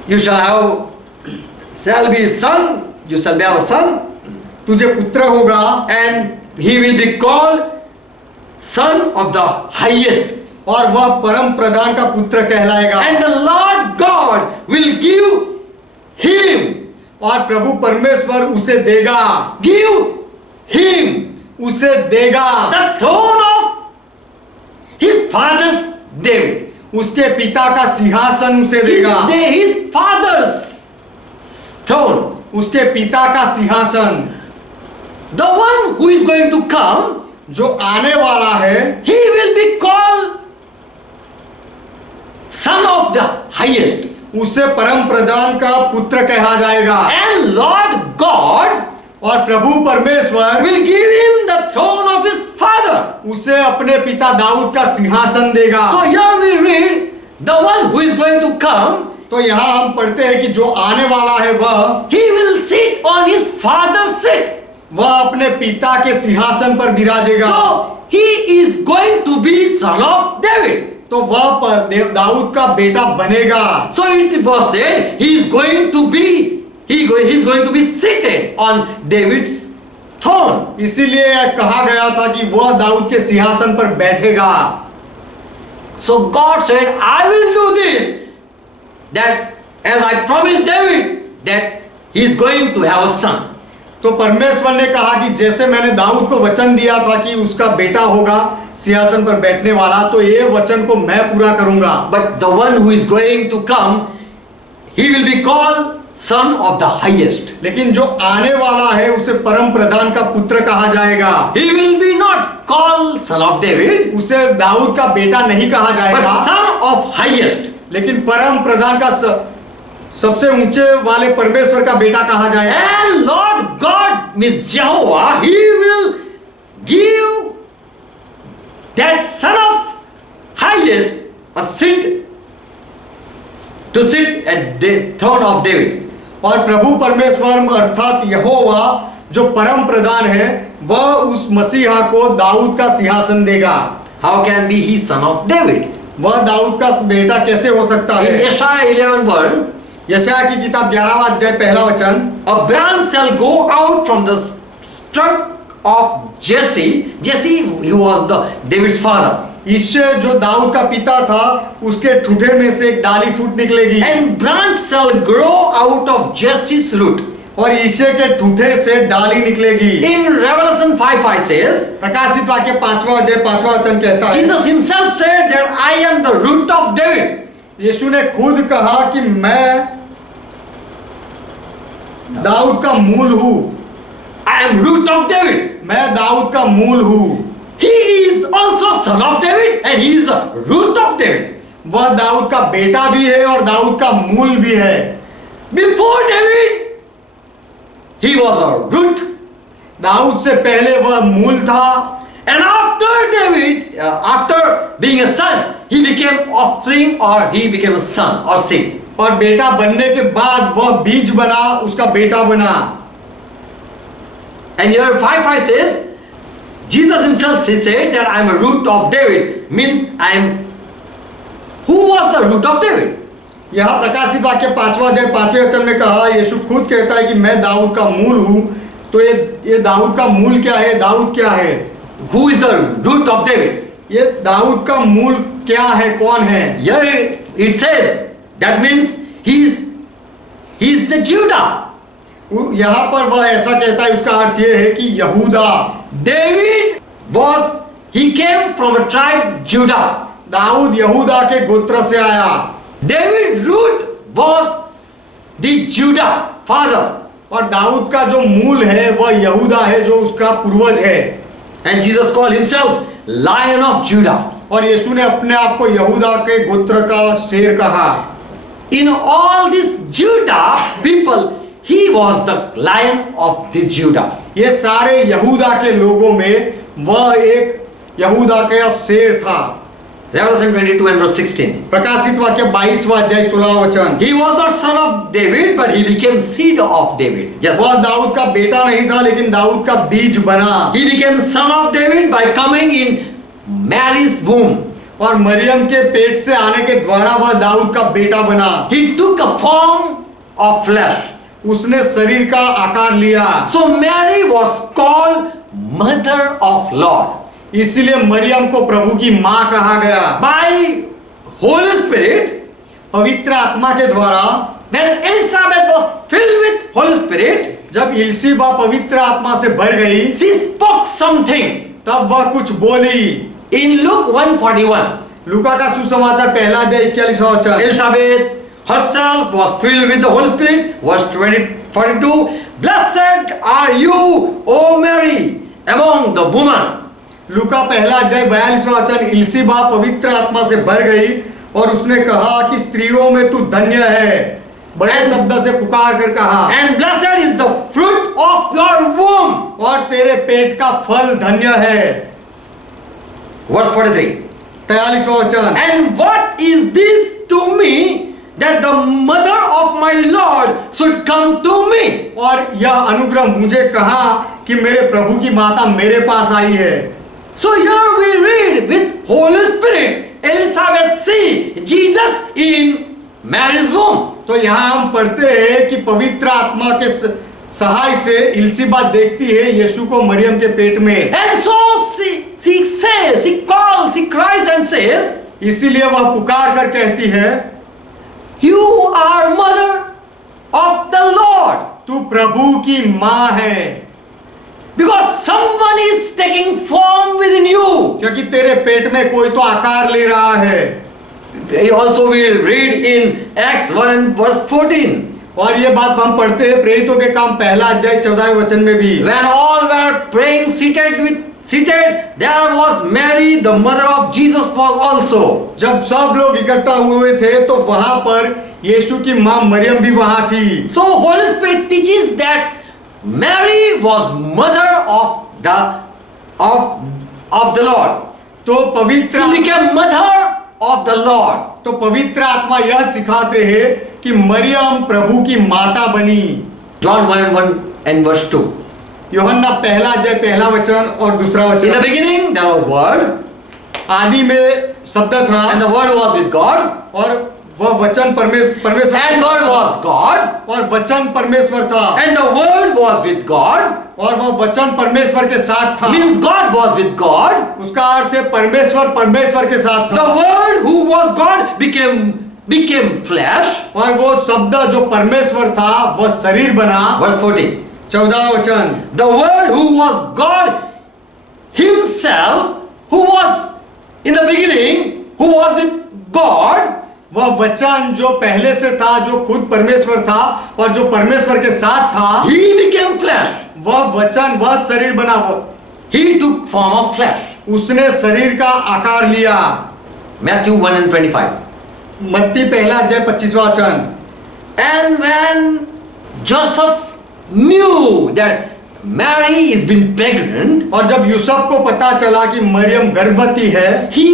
you shall be son, you shall bear a son, तुझे पुत्र होगा and he will be called son of the highest, और वह परम प्रधान का पुत्र कहलाएगा। and the Lord God will give him, और प्रभु परमेश्वर उसे देगा, give him उसे देगा the throne of his father's David. उसके पिता का सिंहासन उसे देगा। his father's throne. उसके पिता का सिंहासन। The one who is going to come, जो आने वाला है he will be called Son of the Highest. उसे परम प्रधान का पुत्र कहा जाएगा। And Lord God और प्रभु परमेश्वर will give him the throne of his father. उसे अपने पिता दाऊद का सिंहासन देगा। So here we read the one who is going to come, तो यहाँ हम पढ़ते हैं कि जो आने वाला है he will sit on his father's seat. वह अपने पिता के सिंहासन पर विराजेगा। So he is going to be son of David. तो वह दाऊद का बेटा बनेगा। So it was said he is going to be seated on David's throne. इसीलिए यह कहा गया था कि वह दाऊद के सिंहासन पर बैठेगा। So God said, I will do this, that as I promised David that he is going to have a son. तो परमेश्वर ने कहा कि जैसे मैंने दाऊद को वचन दिया था कि उसका बेटा होगा सिंहासन पर बैठने वाला, तो ये वचन को मैं पूरा करूंगा। But the one who is going to come, he will be called Son of the Highest. लेकिन जो आने वाला है उसे परम प्रधान का पुत्र कहा जाएगा। He will be not called Son of David, उसे दाऊद का बेटा नहीं कहा but जाएगा, Son of Highest. लेकिन परम प्रधान का सबसे ऊंचे वाले परमेश्वर का बेटा कहा जाएगा। And Lord God, means Jehovah, he will give that Son of Highest a seat to sit at the throne of David. और प्रभु परमेश्वर अर्थात यहोवा जो परम प्रधान है, वह उस मसीहा को दाऊद का सिंहासन देगा। How can be he son of David? वह दाऊद का बेटा कैसे हो सकता In है? Yeshaya 11:1, यशायाह की किताब 11वां अध्याय पहला वचन, a branch shall go out from the stump of Jesse. Jesse, he was the David's father. ईशे जो दाऊद का पिता था, उसके ठूठे में से एक डाली फूट निकलेगी। And branch shall grow out of Jesse's root. और ईशे के ठूठे से डाली निकलेगी। In Revelation 5:5 says, प्रकाशित वाक्य 5वां अध्याय 5वां वचन कहता है, Jesus himself said that I am the root of David. यीशु ने खुद कहा कि मैं दाऊद का मूल हूँ। I am root of David. मैं दाऊद का मूल हूँ। He is also son of David and he is a root of David. वह दाऊद का बेटा भी है और दाऊद का मूल भी है। Before David, he was a root. Dawood से पहले वह मूल था। And after David, after being a son, he became offspring or he became a son or seed. और बेटा बनने के बाद वह बीज बना, उसका बेटा बना। And here 5:5 says, Jesus himself said that I am a root of David, means I am. Who was the root of David? यहाँ प्रकाशित वाक्य 5वां अध्याय 5वें वचन में कहा, यीशु खुद कहता है कि मैं दाऊद का मूल हूँ। तो ये दाऊद का मूल क्या है? दाऊद क्या है? Who is the root of David? ये दाऊद का मूल क्या है? कौन है? Here it says that means he is the Judah. यहाँ पर वह ऐसा कहता है, उसका अर्थ ये है कि यहूदा। David he came from a tribe Judah. Dawood यहूदा के गोत्र से आया। David root was the Judah father. और दाऊद का जो मूल है वह यहूदा है, जो उसका पूर्वज है। And Jesus called himself Lion of Judah. और यीशु ने अपने आप को यहूदा के गोत्र का शेर कहा। In all this Judah people, he was the Lion of this Judah. ये सारे यहूदा के लोगों में वह एक यहूदा का शेर था। Revelation 22 and verse 16. प्रकाशित वाक्य 22वां अध्याय 16वां वचन, He was not son of David, but he became seed of David. Yes. वह दाऊद का बेटा नहीं था, लेकिन दाऊद का बीज बना। He became son of David by coming in Mary's womb. और मरियम के पेट से आने के द्वारा वह दाऊद का बेटा बना। He took a form of flesh. उसने शरीर का आकार लिया। So Mary was called Mother of Lord. इसलिए मरियम को प्रभु की माँ कहा गया। By Holy Spirit, पवित्र आत्मा के द्वारा when Elizabeth was filled with Holy Spirit, जब इल्सिबा पवित्र आत्मा से भर गई, she spoke something. तब वह कुछ बोली। In Luke 1:41, लूका का सुसमाचार पहला अध्याय 41वां वचन। Elizabeth herself was filled with the Holy Spirit. Verse 42. Blessed are you, O Mary, among the women. लूका पहला अध्याय 42वां वचन। इलिसिबा पवित्र आत्मा से भर गई और उसने कहा कि स्त्रियों में तू धन्य है, बड़े शब्द से पुकार कर कहा, And blessed is the fruit of your womb. और तेरे पेट का फल धन्य है। Verse 43. 43वां वचन। And what is this to me, that the mother of my Lord should come to me? और यह अनुग्रह मुझे कहा कि मेरे प्रभु की माता मेरे पास आई है। So here we read with Holy Spirit, Elizabeth see Jesus in Mary's womb. तो यहाँ हम पढ़ते हैं कि पवित्र आत्मा के सहाय से इलिसिबा देखती है यीशु को मरियम के पेट में। And so she says, she calls, she cries and says, इसीलिए वह पुकार कर कहती है, You are mother of the Lord. तू प्रभु की माँ है, Because someone is taking form within you. क्योंकि तेरे पेट में कोई तो आकार ले रहा है। Also we read in Acts 1 and verse 14. और ये बात हम पढ़ते हैं प्रेरितों के काम पहला अध्याय 14वें वचन में भी। When all were praying seated, there was Mary, the mother of Jesus, was also. जब सब लोग इकट्ठा हुए थे तो वहां पर यीशु की माँ मरियम भी वहां थी। So Holy Spirit teaches that Mary was mother of the Lord. तो पवित्र She became mother of the Lord. तो पवित्र आत्मा यह सिखाते हैं कि मरियम प्रभु की माता बनी। John 1 and verse 2. यूहन्ना पहला अध्याय पहला वचन और दूसरा In the वचन। beginning there was Word, आदि में शब्द था and the Word was with God, और वह वचन परमेश्वर and Word was God, और वचन परमेश्वर था and the Word was with God. और वह वचन परमेश्वर के साथ था। Means God was with God. उसका अर्थ है परमेश्वर के साथ The था Word who was God became flesh. और वो शब्द जो परमेश्वर था वह शरीर बना। Verse 14. 14वां वचन। The Word who was God Himself, who was in the beginning, who was with God. वह वचन जो पहले से था, जो खुद परमेश्वर था और जो परमेश्वर के साथ था, He became flesh. वह वचन वह शरीर बना। He took form of flesh. उसने शरीर का आकार लिया। Matthew 1 and 25. मत्ती पहला अध्याय 25वां वचन। And when Joseph knew that Mary is been pregnant, और जब यूसुफ को पता चला कि मरियम गर्भवती है, he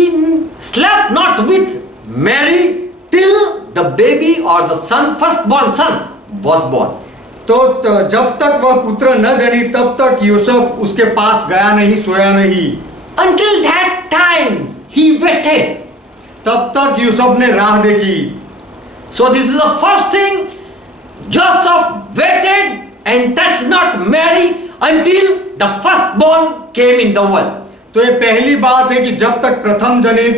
slept not with Mary till the baby or the firstborn son was born. तो जब तक वह पुत्र न जनी तब तक यूसुफ उसके पास गया नहीं, सोया नहीं। Until that time he waited. तब तक यूसुफ ने राह देखी। So this is the first thing. Joseph waited and touched not Mary until the firstborn came in the world. तो ये पहली बात है कि जब तक प्रथम जनित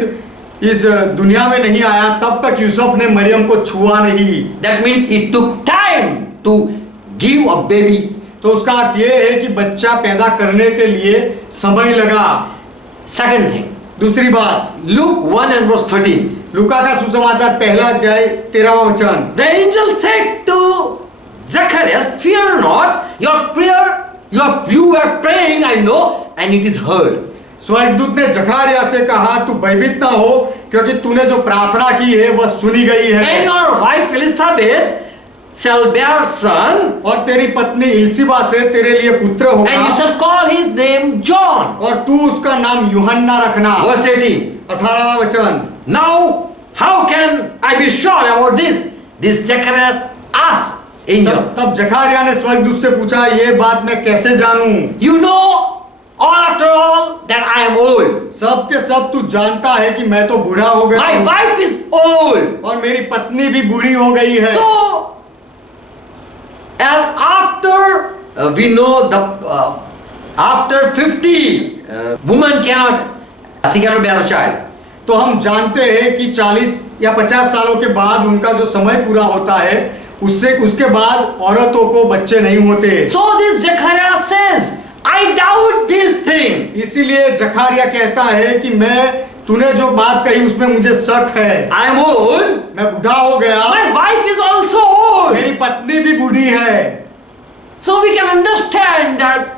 इस दुनिया में नहीं आया तब तक यूसुफ ने मरियम को छुआ नहीं। That means it took time to give a baby. तो उसका अर्थ ये है कि बच्चा पैदा करने के लिए समय लगा। Second thing, दूसरी बात, Luke 1 and verse 13. लूका का सुसमाचार पहला अध्याय 13वां वचन। The angel said to Zacharias, fear not, your prayer, you were praying, I know, and it is heard. स्वर्गदूत ने जकारिया से कहा, तू भयभीत ना हो क्योंकि तूने जो प्रार्थना की है वह सुनी गई And है। your wife Elizabeth shall bear son, और तेरी पत्नी इलिसिबा से तेरे लिए पुत्र and you होगा shall call his name John. और तू उसका नाम यूहन्ना रखना। Verse 18. 18वां वचन। Now, how can I be sure about this? This Zacharias asked angel. तब जकारिया ने स्वर्गदूत से पूछा, ये बात मैं कैसे जानूं? You know, all after all, that I am old. सब के सब तू जानता है कि मैं तो बूढ़ा हो गया My हूं wife is old. और मेरी पत्नी भी बूढ़ी हो गई है। So, as after we know after 50, woman she cannot bear a child. तो हम जानते हैं कि 40 या 50 सालों के बाद उनका जो समय पूरा होता है उसके बाद औरतों को बच्चे नहीं होते। So this Zechariah says, I doubt this thing. इसीलिए जकारिया कहता है कि मैं तूने जो बात कही उसमें मुझे शक है। I am old. मैं बूढ़ा हो गया, My wife is also old. मेरी पत्नी भी बूढ़ी है। So we can understand that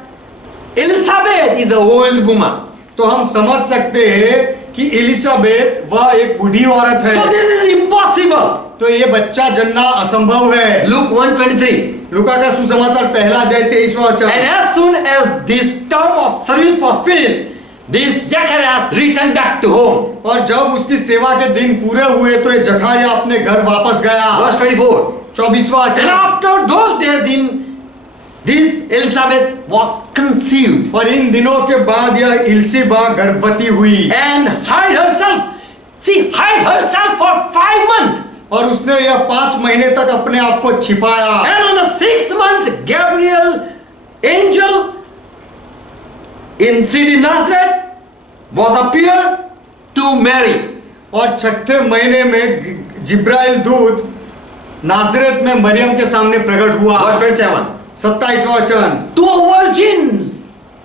Elizabeth is an old woman. तो हम समझ सकते हैं कि एलिजाबेथ वह एक बूढ़ी औरत है। So this is impossible. तो ये बच्चा जन्ना असंभव है। Luke 1:23. लूका का सुसमाचार पहला अध्याय 23वां वचन। And as soon as this term of service was finished, this Zacharias returned back to home. और जब उसकी सेवा के दिन पूरे हुए तो ये जकरिया अपने घर वापस गया। Verse 24. 24वां And वचन। after those days in this Elizabeth was conceived और इन दिनों के बाद यह इल्सिबा गर्भवती हुई and hid herself. She hid herself for 5 months. और उसने यह 5 महीने तक अपने आप को छिपाया। And on the 6th month, Gabriel, angel in city Nazareth, was appeared to Mary. और 6ठे महीने में जिब्राइल दूत नासरत में मरियम के सामने प्रकट हुआ। Verse 27. 27वां वचन। Two virgins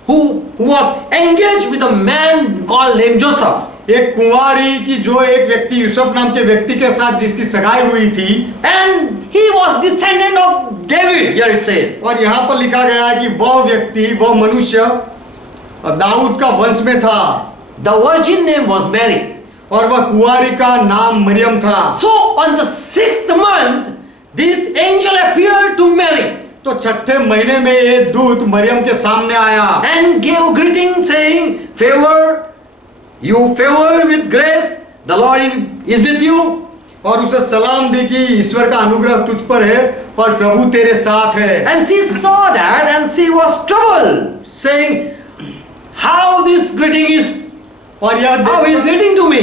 who was engaged with a man called named Joseph. एक कुंवारी की जो एक व्यक्ति यूसुफ नाम के व्यक्ति के साथ जिसकी सगाई हुई थी। And he was descendant of David, here it says. और यहाँ पर लिखा गया है कि वह व्यक्ति वह मनुष्य दाऊद का वंश में था। The virgin name was Mary. और वह कुंवारी का नाम मरियम था। So on the 6th month, this angel appeared to Mary तो 6ठे महीने में ये दूत मरियम के सामने आया and gave greeting saying, favor, you favored with grace, the Lord is with you. और उसे सलाम दी कि ईश्वर का अनुग्रह तुझ पर है और प्रभु तेरे साथ है। And she saw that and she was troubled, saying, how this greeting is, और how he is greeting to me.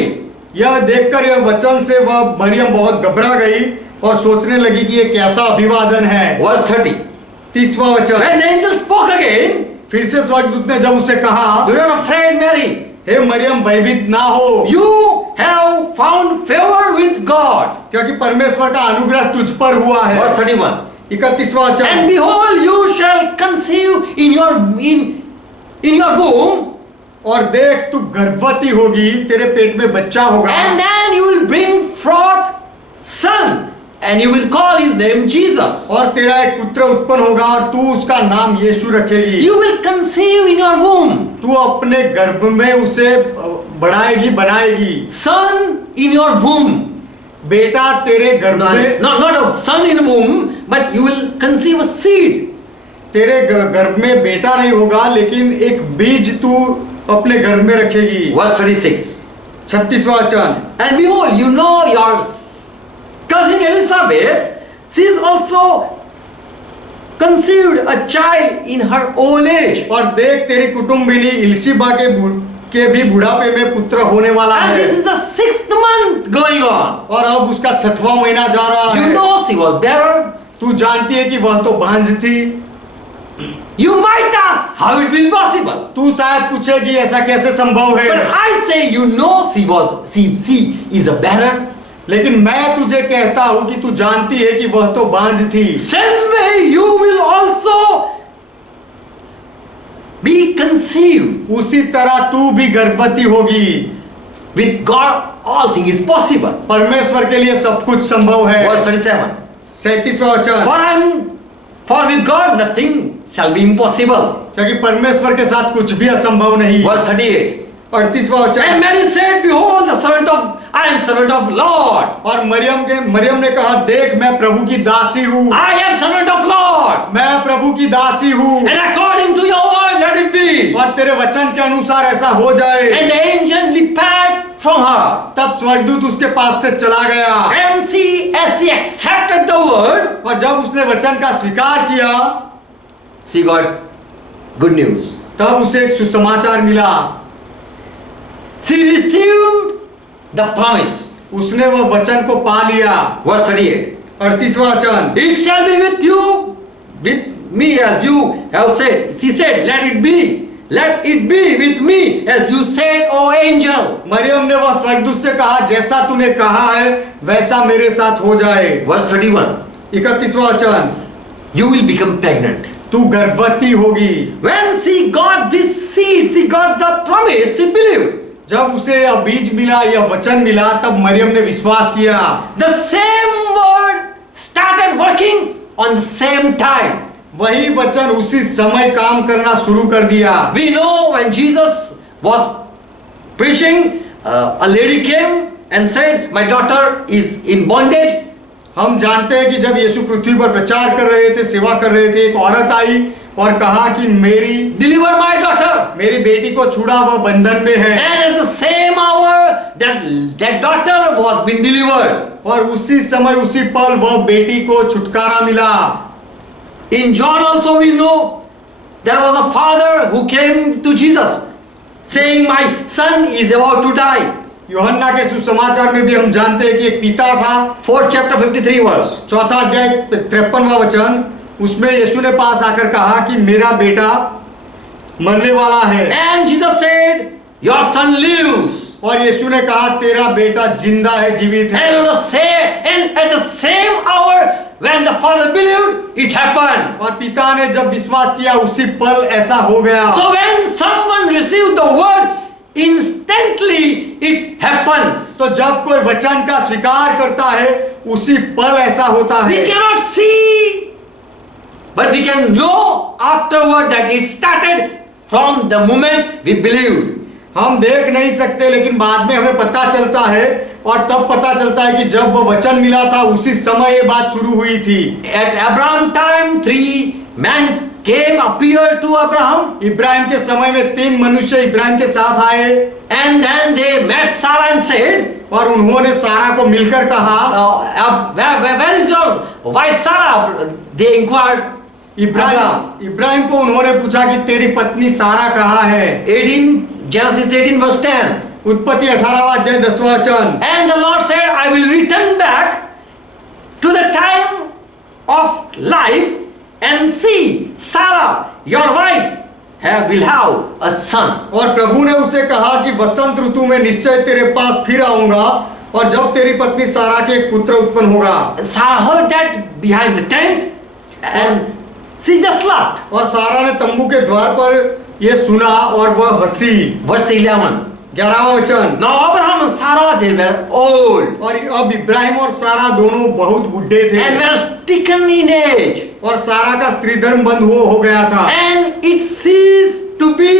यह देखकर यह वचन से वह मरियम बहुत घबरा गई और सोचने लगी कि ये कैसा अभिवादन है। Verse 30. 30वां वचन। When the angel spoke again, फिर से स्वर्गदूत ने जब उसे कहा, do not afraid, Mary. हे मरियम भयभीत ना हो, You have found favor with God. क्योंकि परमेश्वर का अनुग्रह तुझ पर हुआ है। Verse 31. 31वां वचन। And behold, you shall conceive in your womb, और देख तू गर्भवती होगी, तेरे पेट में बच्चा होगा। and then you will bring forth son, and you will call his name Jesus. और तेरा एक पुत्र उत्पन्न होगा और तू उसका नाम यीशु रखेगी। You will conceive in your womb, तू अपने गर्भ में उसे बढ़ाएगी बनाएगी। son in your womb. बेटा तेरे गर्भ में, Not a son in womb, but you will conceive a seed. तेरे गर्भ में बेटा नहीं होगा लेकिन एक बीज तू अपने गर्भ में रखेगी। Verse 36. 36वां वचन। And behold, you know your cousin Elizabeth, she is also conceived a child in her old age. और देख तेरी कुटुंबिनी इल्सिबा के भी बुढ़ापे में पुत्र होने वाला And है। this is the 6th month going on. और अब उसका 6वां महीना जा रहा You है। know she was barren. तू जानती है कि वह तो बांझ थी। You might ask how it will be possible. तू शायद पूछेगी ऐसा कैसे संभव है। But I say you know she is a barren. लेकिन मैं तुझे कहता हूं कि तू जानती है कि वह तो बांझ थी। Same way you will also be conceived. उसी तरह तू भी गर्भवती होगी। With God all things is possible. परमेश्वर के लिए सब कुछ संभव है। Verse 37. 37वां वचन। For with God nothing shall be impossible. क्योंकि परमेश्वर के साथ कुछ भी असंभव नहीं। Verse 38. 38वां And वचन। Mary said, behold, I am servant of Lord. और मरियम ने कहा, देख मैं प्रभु की दासी हूँ। I am servant of Lord. मैं प्रभु की दासी हूँ। And according to your word, let it be. और तेरे वचन के अनुसार ऐसा हो जाए। And the angel departed from her. तब स्वर्गदूत उसके पास से चला गया। And as she accepted the word, और जब उसने वचन का स्वीकार किया, she got good news. तब उसे एक सुसमाचार मिला। She received the promise. उसने वह वचन को पा लिया। Verse 38. 38वां वचन। It shall be with you, with me as you have said. She said, let it be with me as you said, O angel. Maryam ने वह स्वर्गदूत से कहा, जैसा तूने कहा है वैसा मेरे साथ हो जाए। Verse 31. 31वां वचन। You will become pregnant. तू गर्भवती होगी। When she got this seed, she got the promise, she believed. जब उसे यह बीज मिला, यह वचन मिला, तब मरियम ने विश्वास किया। The same word started working on the same time. वही वचन उसी समय काम करना शुरू कर दिया। We know when Jesus was preaching, a lady came and said, "My daughter is in bondage." हम जानते हैं कि जब यीशु पृथ्वी पर प्रचार कर रहे थे, सेवा कर रहे थे, एक औरत आई और कहा कि Deliver my daughter. मेरी बेटी को छुड़ा, वह बंधन में है। And at the same hour, that daughter was being delivered. और उसी समय, उसी पल वह बेटी को छुटकारा मिला। In John also we know there was a father who came to Jesus saying, "My son is about to die." यूहन्ना के सुसमाचार में भी हम जानते हैं कि एक पिता था। 4th chapter 53 verse. 4 अध्याय 53वां वचन, उसमें यीशु ने पास आकर कहा कि मेरा बेटा मरने वाला है। And Jesus said, "Your son lives." और यीशु ने कहा तेरा बेटा जिंदा है, जीवित है। And at the same hour when the father believed, it happened. और पिता ने जब विश्वास किया, उसी पल ऐसा हो गया। So when someone received the word, instantly it happens. तो जब कोई वचन का स्वीकार करता है, उसी पल ऐसा होता We है। cannot see, but we can know afterward that it started from the moment we believed. हम देख नहीं सकते, लेकिन बाद में हमें पता चलता है, और तब पता चलता है कि जब वह वचन मिला था, उसी समय ये बात शुरू हुई थी। At Abraham time, 3 men came, appeared to Abraham, Ibrahim के समय में 3 मनुष्य इब्राहिम के साथ आए, and then they met Sarah and said, और उन्होंने सारा को मिलकर कहा, where is your wife Sarah? They inquired. Ibrahim को उन्होंने पूछा कि तेरी पत्नी सारा कहाँ है। 18 Genesis 18 verse 10. उत्पत्ति 18वां अध्याय 10वां वचन। And the Lord said, "I will return back to the time of life and see Sarah, your wife, will have a son." और प्रभु ने उसे कहा कि वसंत ऋतु में निश्चय तेरे पास फिर आऊंगा, और जब तेरी पत्नी सारा के एक पुत्र उत्पन्न होगा। Sarah heard that behind the tent and she just laughed. और सारा ने तंबू के द्वार पर ये सुना और वह हंसी। Verse 11. 11वां वचन। Now Abraham and Sarah, they were old और अब इब्राहिम और सारा दोनों बहुत बुढ़े थे, and were stricken in age, और सारा का स्त्री धर्म बंद हो गया था। and it ceased to be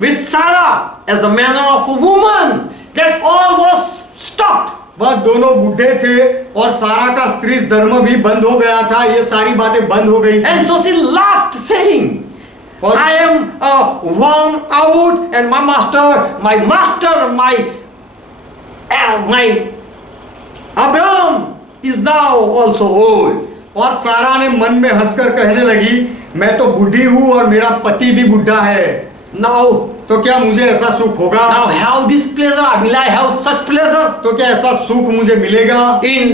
with Sarah as the manner of a woman, that all was stopped. वह दोनों बुढ़े थे, और सारा का स्त्री धर्म भी बंद हो गया था, ये सारी बातें बंद हो गई थी। And so she laughed, saying, "I am worn out, and my Abraham is now also old." और सारा ने मन में हंसकर कहने लगी, मैं तो बूढ़ी हूँ और मेरा पति भी बुढ़ा है, Now तो क्या मुझे ऐसा सुख होगा? have this pleasure? Will I have such pleasure? तो क्या ऐसा सुख मुझे मिलेगा? In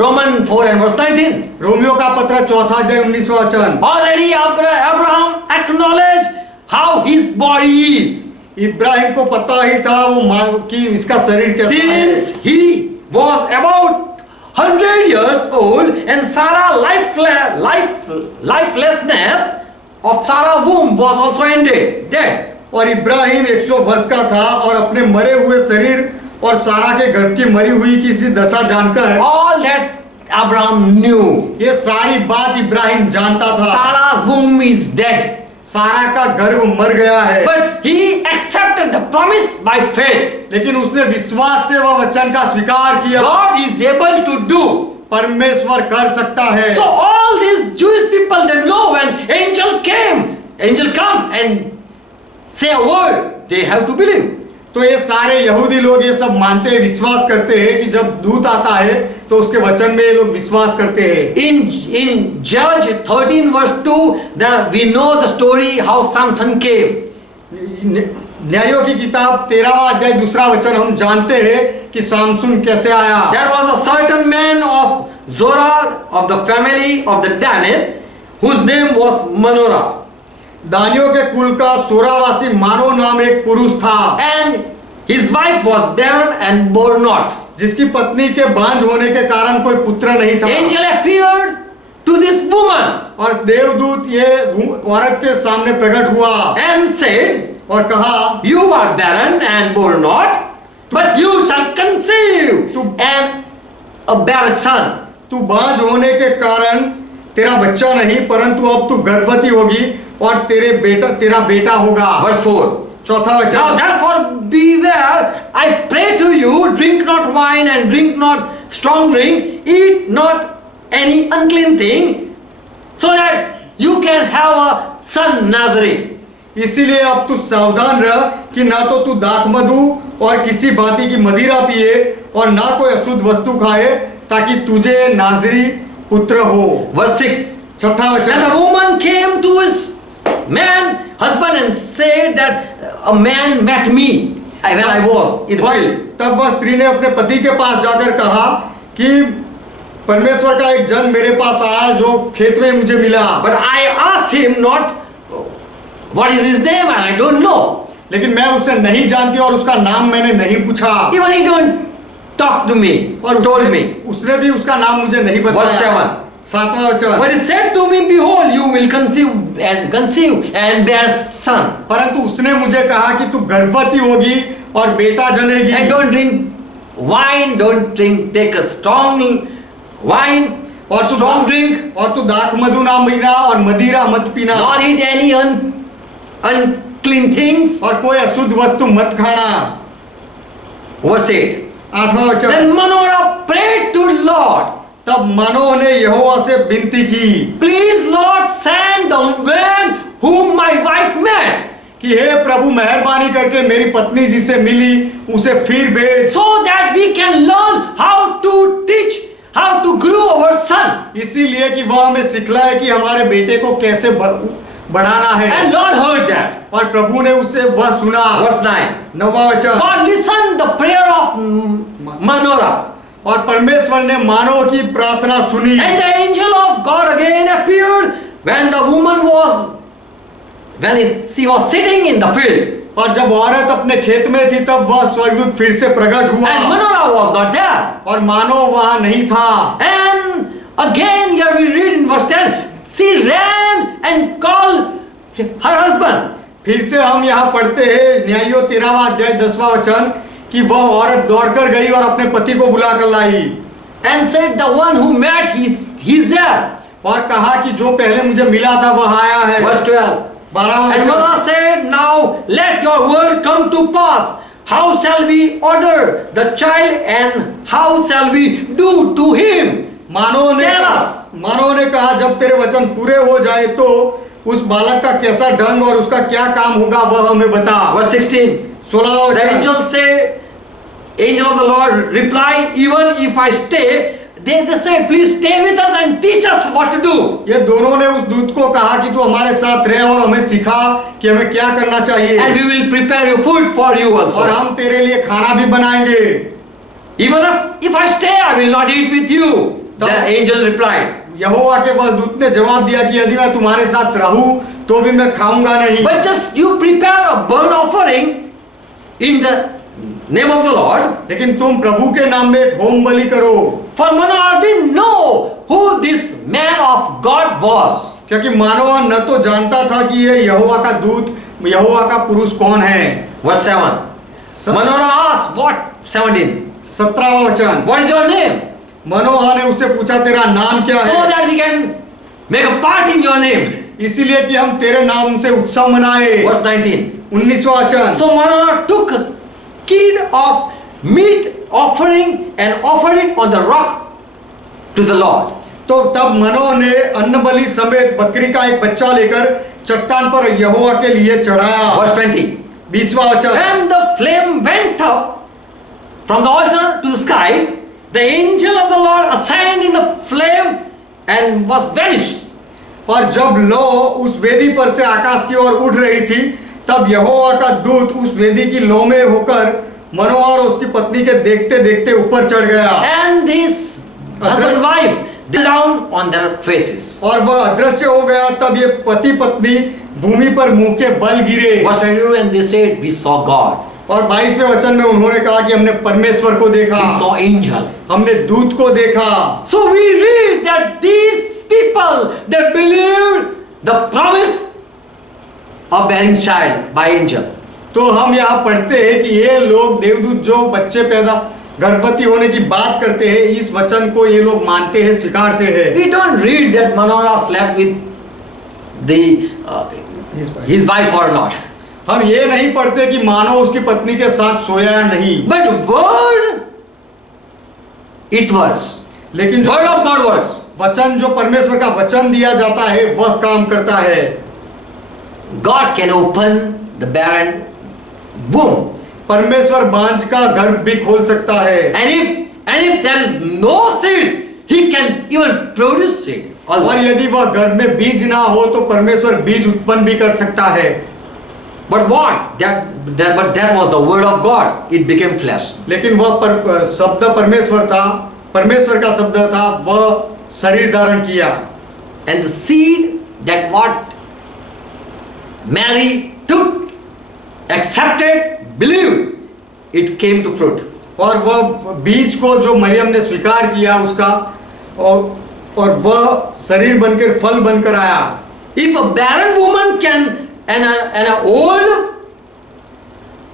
Romans 4 and verse 19. Romeo का पत्र 4 अध्याय 19वां वचन। Already Abraham acknowledged how his body is. Ibrahim को पता ही था कि इसका शरीर कैसा है। Since he was about 100 years old, and Sarah lifelessness of Sarah womb was also ended, dead. और इब्राहिम 100 वर्ष का था, और अपने मरे हुए शरीर और सारा के गर्भ की मरी हुई की सी दशा जानकर, All that Abraham knew. ये सारी बात इब्राहिम जानता था। Sarah's womb is dead. सारा का गर्भ मर गया है, But he accepted the promise by faith. लेकिन उसने विश्वास से वह वचन का स्वीकार किया। God is able to do. परमेश्वर कर सकता है। So all these Jewish people, they know when angel come and say a word, they have to believe. तो ये सारे यहूदी लोग ये सब मानते हैं, विश्वास करते हैं कि जब दूत आता है तो उसके वचन में ये लोग विश्वास करते हैं। In Judge 13 verse 2, then we know the story how Samson came. न्यायों की किताब 13वां अध्याय 2वां वचन हम जानते हैं कि सामसून कैसे आया। There was a certain man of Zorah of the family of the Danith, whose name was Manoah. दानियों के कुल का सोरावासी मानो नाम एक पुरुष था, And his wife was barren and bore not. जिसकी पत्नी के बांझ होने के कारण कोई पुत्र नहीं था। Angel appeared to this woman और देवदूत ये औरत के सामने प्रकट हुआ and said, और कहा, You are barren and bore not, but you shall conceive and bear a son. तू बांझ होने के कारण तेरा बच्चा नहीं, परंतु अब तू गर्भवती होगी और तेरा बेटा होगा। Verse 4. चौथा Now वचन, therefore beware, I pray to you, drink not wine and drink not strong drink, eat not any unclean thing, so that you can have a son Nazarene. इसीलिए अब तू सावधान रह कि ना तो तू दाख मधु और किसी भांति की मदिरा पिए और ना कोई अशुद्ध वस्तु खाए, ताकि तुझे नाजरी पुत्र हो। Verse 6. छठा And वचन, the woman came to his husband and said that a man met me when I was in the field. तब वह स्त्री ने अपने पति के पास जाकर कहा कि परमेश्वर का एक जन मेरे पास आया जो खेत में मुझे मिला, But I asked him not what is his name and I don't know. लेकिन मैं उसे नहीं जानती और उसका नाम मैंने नहीं पूछा Even he don't talk to me or told me. उसने भी उसका नाम मुझे नहीं Verse बताया। 7. सातवां वचन, But he said to me, behold, you will conceive and bear son. परंतु उसने मुझे कहा कि तू गर्भवती होगी और बेटा जनेगी, And don't drink wine, take a strong wine or strong drink, और तू दाख मधु ना पीना और मदिरा मत पीना, nor eat any unclean things. और कोई अशुद्ध वस्तु मत खाना। Verse 8. आठवां वचन, Then Manoah prayed to Lord, तब मानो ने यहोवा से विनती की please Lord send the man whom my wife met, कि हे प्रभु मेहरबानी करके मेरी पत्नी जिसे मिली उसे फिर भेज, so that we can learn how to teach, how to grow our son. इसीलिए कि वह हमें सिखलाए कि हमारे बेटे को कैसे बढ़ाना है। And Lord heard that. और प्रभु ने उसे वह सुना। Verse 9. नौवां वचन, God listened the prayer of Manoah. और परमेश्वर ने मानव की प्रार्थना सुनी। And the angel of God again appeared when the woman was, she was sitting in the field. और जब औरत अपने खेत में थी तब वह स्वर्गदूत फिर से प्रकट हुआ And Manoah was not there. और मानव वहां नहीं था। And again here we read in verse 10, she ran and called her husband. फिर से हम यहाँ पढ़ते हैं न्यायों 13वां अध्याय 10वां वचन कि वह औरत दौड़कर गई और अपने पति को बुलाकर लाई And said, the one who met, he's there. और कहा कि जो पहले मुझे मिला था वह आया है। Verse 12. 12वां And वचन, Manoah said, now let your word come to pass. How shall we order the child and how shall we do to him? मानव ने कहा जब तेरे वचन पूरे हो जाए तो उस बालक का कैसा ढंग और उसका क्या काम होगा वह हमें बता। Verse 16. 16वां The वचन, angel of the Lord replied, even if I stay, they said, please stay with us and teach us what to do. ये दोनों ने उस दूत को कहा कि तू हमारे साथ रहे और हमें सिखा कि हमें क्या करना चाहिए And we will prepare your food for you और also. हम तेरे लिए खाना भी बनाएंगे। Even if I stay, I will not eat with you. The angel replied. यहोवा के वह दूत ने जवाब दिया कि यदि मैं तुम्हारे साथ रहूं तो भी मैं खाऊंगा नहीं, But just you prepare a burnt offering in the name of the Lord. लेकिन तुम प्रभु के नाम में एक होम बलि करो। For Manoah didn't know who this man of God was. क्योंकि मानव न तो जानता था कि ये यहोवा का दूत, यहोवा का पुरुष कौन है। Verse 7. Manoah asked, what? 17. 17वां वचन, What is your name? मनोहा ने उससे पूछा तेरा नाम क्या So है, that we can make a part in your name. इसीलिए कि हम तेरे नाम से उत्सव मनाए। Verse 19. 19वां वचन, So Manoah took a kid of meat offering and offered it on the rock to the Lord. तो तब मनोह ने अन्न बलि समेत बकरी का एक बच्चा लेकर चट्टान पर यहोवा के लिए चढ़ाया। Verse 20. 20वां वचन, And the flame went up from the altar to the sky. The angel of the Lord ascended in the flame and was vanished. और जब लौ उस वेदी पर से आकाश की ओर उठ रही थी तब यहोवा का दूत उस वेदी की लौ में होकर मनोह और उसकी पत्नी के देखते देखते ऊपर चढ़ गया And his husband and wife they down on their faces. और वह अदृश्य हो गया। तब ये पति पत्नी भूमि पर मुंह के बल गिरे। Verse 22, and they said, we saw God. और 22वें वचन में उन्होंने कहा कि हमने परमेश्वर को देखा, We saw angel. हमने दूत को देखा। So we read that these people, they believed the promise of bearing child by angel. तो हम यहाँ पढ़ते हैं कि ये लोग देवदूत जो बच्चे पैदा गर्भवती होने की बात करते हैं, इस वचन को ये लोग मानते हैं, स्वीकारते हैं। We don't read that Manoah slept with his wife or not. हम ये नहीं पढ़ते कि मानो उसकी पत्नी के साथ सोया या नहीं, But word, it works. लेकिन जो Word of God works. वचन, जो परमेश्वर का वचन दिया जाता है वह काम करता है। God can open the barren womb. परमेश्वर बांझ का गर्भ भी खोल सकता है। And if there is no seed, He can even produce seed. और Also. यदि वह गर्भ में बीज ना हो तो परमेश्वर बीज उत्पन्न भी कर सकता है। But what? But that was the word of God. It became flesh. लेकिन वह शब्द परमेश्वर था, परमेश्वर का शब्द था, वह शरीर धारण किया। And the seed that what Mary took, accepted, believed, it came to fruit. और वह बीज को जो मरियम ने स्वीकार किया उसका, और वह शरीर बनकर फल बनकर आया। If a barren woman can and an old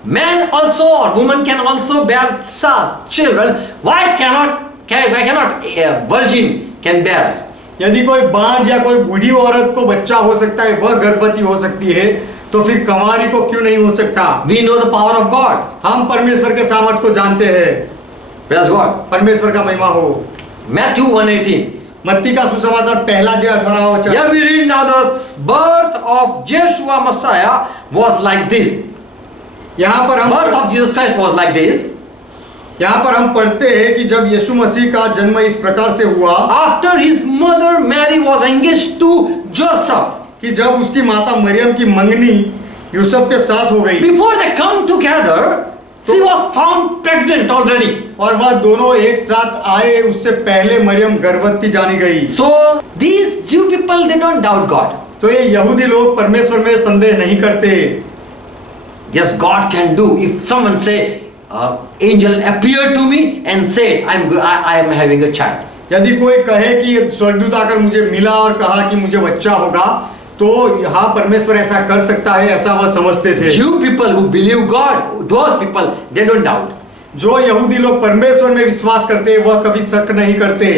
man also or woman can also bear children, why cannot a virgin can bear? यदि कोई बांझ या कोई बूढ़ी औरत को बच्चा हो सकता है, वह गर्भवती हो सकती है, तो फिर कंवारी को क्यों नहीं हो सकता? We know the power of God. हम परमेश्वर के सामर्थ को जानते हैं। Praise God. परमेश्वर का महिमा हो। Matthew 1:18. मत्ती का सुसमाचार पहला अध्याय 18वां वचन। Here we read now the birth of Joshua Messiah was like this. यहाँ पर हम Birth of Jesus Christ was like this. यहाँ पर हम पढ़ते हैं कि जब यीशु मसीह का जन्म इस प्रकार से हुआ, After his mother Mary was engaged to Joseph. कि जब उसकी माता मरियम की मंगनी यूसुफ के साथ हो गई, Before they come together, she was found pregnant already. और वह दोनों एक साथ आए, उससे पहले मरियम गर्भवती जानी गई। So these Jew people, they don't doubt God. तो ये यहूदी लोग परमेश्वर में संदेह नहीं करते। Yes, God can do. If someone say, angel appeared to me and said, I am having a child. यदि कोई कहे कि स्वर्गदूत आकर मुझे मिला और कहा कि मुझे बच्चा होगा, तो यहाँ परमेश्वर ऐसा कर सकता है, ऐसा वह समझते थे। Jew people who believe God, those people, they don't doubt. जो यहूदी लोग परमेश्वर में विश्वास करते हैं, वह कभी शक नहीं करते।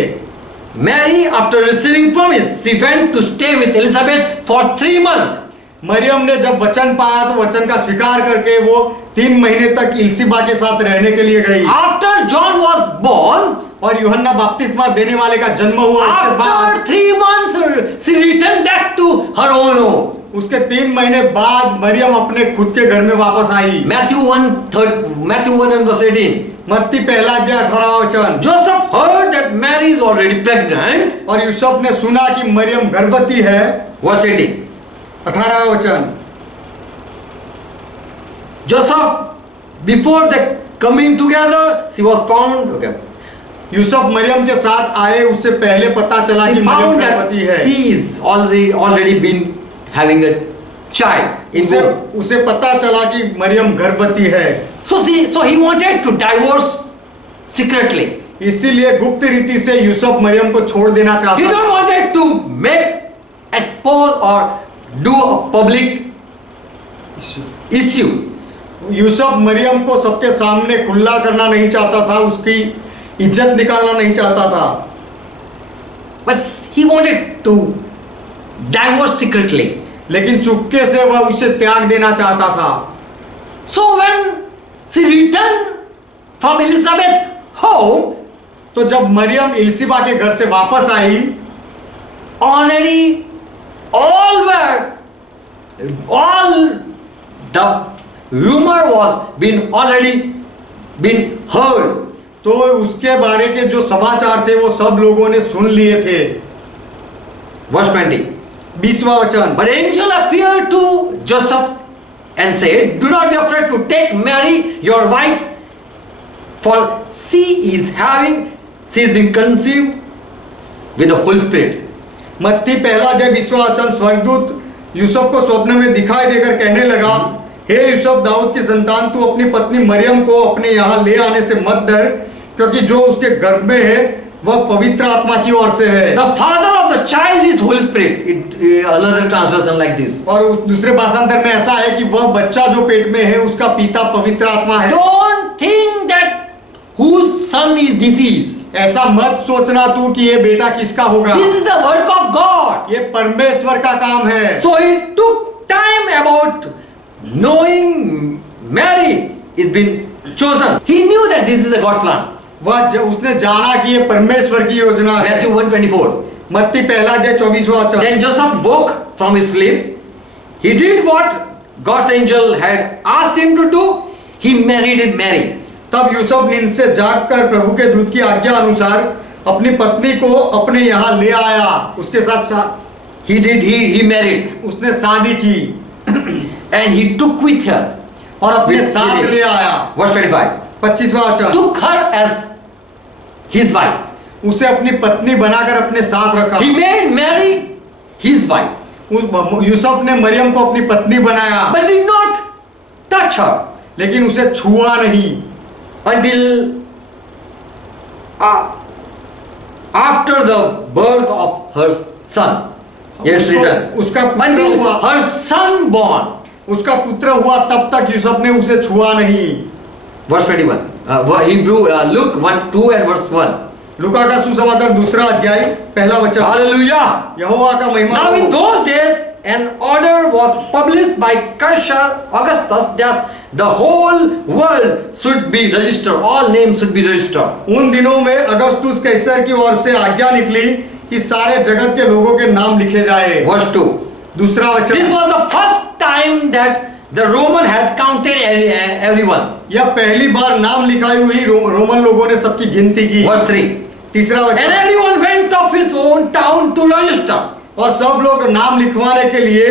Mary, after receiving promise, she went to stay with Elizabeth for 3 months. Maryam ने जब वचन पाया तो वचन का स्वीकार करके वो 3 महीने तक इल्सिबा के साथ रहने के लिए गई। After John was born, और यूहन्ना बपतिस्मा देने वाले का जन्म हुआ, उसके बाद after 3 months, she returned back to her own home. उसके 3 महीने बाद मरियम अपने खुद के घर में वापस आई। Matthew 1 and verse 18. मत्ती पहला अध्याय 18वां वचन। Joseph heard that Mary is already pregnant. और यूसुफ ने सुना कि मरियम गर्भवती है। Verse 18. 18वां वचन। Joseph, before they coming together, she was found. Okay. Yusuf Maryam के साथ आए, उससे पहले पता चला कि He मरियम found गर्भवती that है। she is already been having a child in womb. उसे पता चला कि मरियम गर्भवती है। So he wanted to divorce secretly. इसीलिए गुप्त रीति से यूसुफ मरियम को छोड़ देना He चाहता don't था। wanted to expose or do a public issue. Yusuf Maryam को सबके सामने खुला करना नहीं चाहता था, उसकी इज्जत निकालना नहीं चाहता था, But he wanted to divorce secretly. लेकिन चुपके से वह उसे त्याग देना चाहता था। So when she returned from Elizabeth's home, तो जब मरियम इल्सिबा के घर से वापस आई, already all the rumor was already been heard. तो उसके बारे के जो समाचार थे वो सब लोगों ने सुन लिए थे। Verse 20. 20वां वचन। But angel appeared to Joseph and said, do not be afraid to take Mary your wife, for she is being conceived with the Holy Spirit. मत्ती पहला अध्याय 20वां वचन। स्वर्गदूत यूसुफ को स्वप्न में दिखाई देकर कहने लगा, हे यूसुफ, दाऊद की संतान, तू अपनी पत्नी मरियम को अपने यहाँ ले आने से मत डर, क्योंकि जो उसके गर्भ में है वह पवित्र आत्मा की ओर से है। The father of of the child is Holy Spirit. Another translation like this. और दूसरे भाषांतर में ऐसा है कि वह बच्चा जो पेट में है उसका पिता पवित्र आत्मा है। Don't think that whose son is this is. ऐसा मत सोचना तू कि ये बेटा किसका होगा। This is the work of God. ये परमेश्वर का काम है। So he took time about knowing Mary is been chosen. He knew that this is a God plan. उसने जाना कि ये परमेश्वर की योजना है। Matthew 1:24. मत्ती पहला अध्याय 24वां वचन। Then Joseph woke from his sleep. He did what God's angel had asked him to do. He married Mary. तब यूसुफ नींद से जागकर प्रभु के दूत की आज्ञा अनुसार अपनी पत्नी को अपने यहाँ ले आया। उसके साथ He married. उसने शादी की And he took with her. और अपने With साथ Mary. ले आया। Verse 25. 25वां वचन। Took her as his wife. उसे अपनी पत्नी बनाकर अपने साथ रखा। He made Mary his wife. Yusuf ने मरियम को अपनी पत्नी बनाया, But did not touch her लेकिन उसे छुआ नहीं until after the birth of her son. Yes, written. उसका पुत्र Until हुआ, her son born. उसका पुत्र हुआ तब तक यूसुफ ने उसे छुआ नहीं। Verse 21. Hebrew, Luke 1:2 and verse 1. लूका का सुसमाचार दूसरा अध्याय पहला वचन। Hallelujah. यहोवा का महिमा Now in हो। those days an order was published by Caesar Augustus that the whole world should be registered. All names should be registered. उन दिनों में अगस्तुस कैसर की ओर से आज्ञा निकली कि सारे जगत के लोगों के नाम लिखे जाए। Verse 2. दूसरा This वचन। was the first time that the Roman had counted everyone. यह पहली बार नाम लिखाई हुई रोमन लोगों ने सबकी गिनती की। Verse 3. तीसरा And वचन। everyone went of his own town to register. और सब लोग नाम लिखवाने के लिए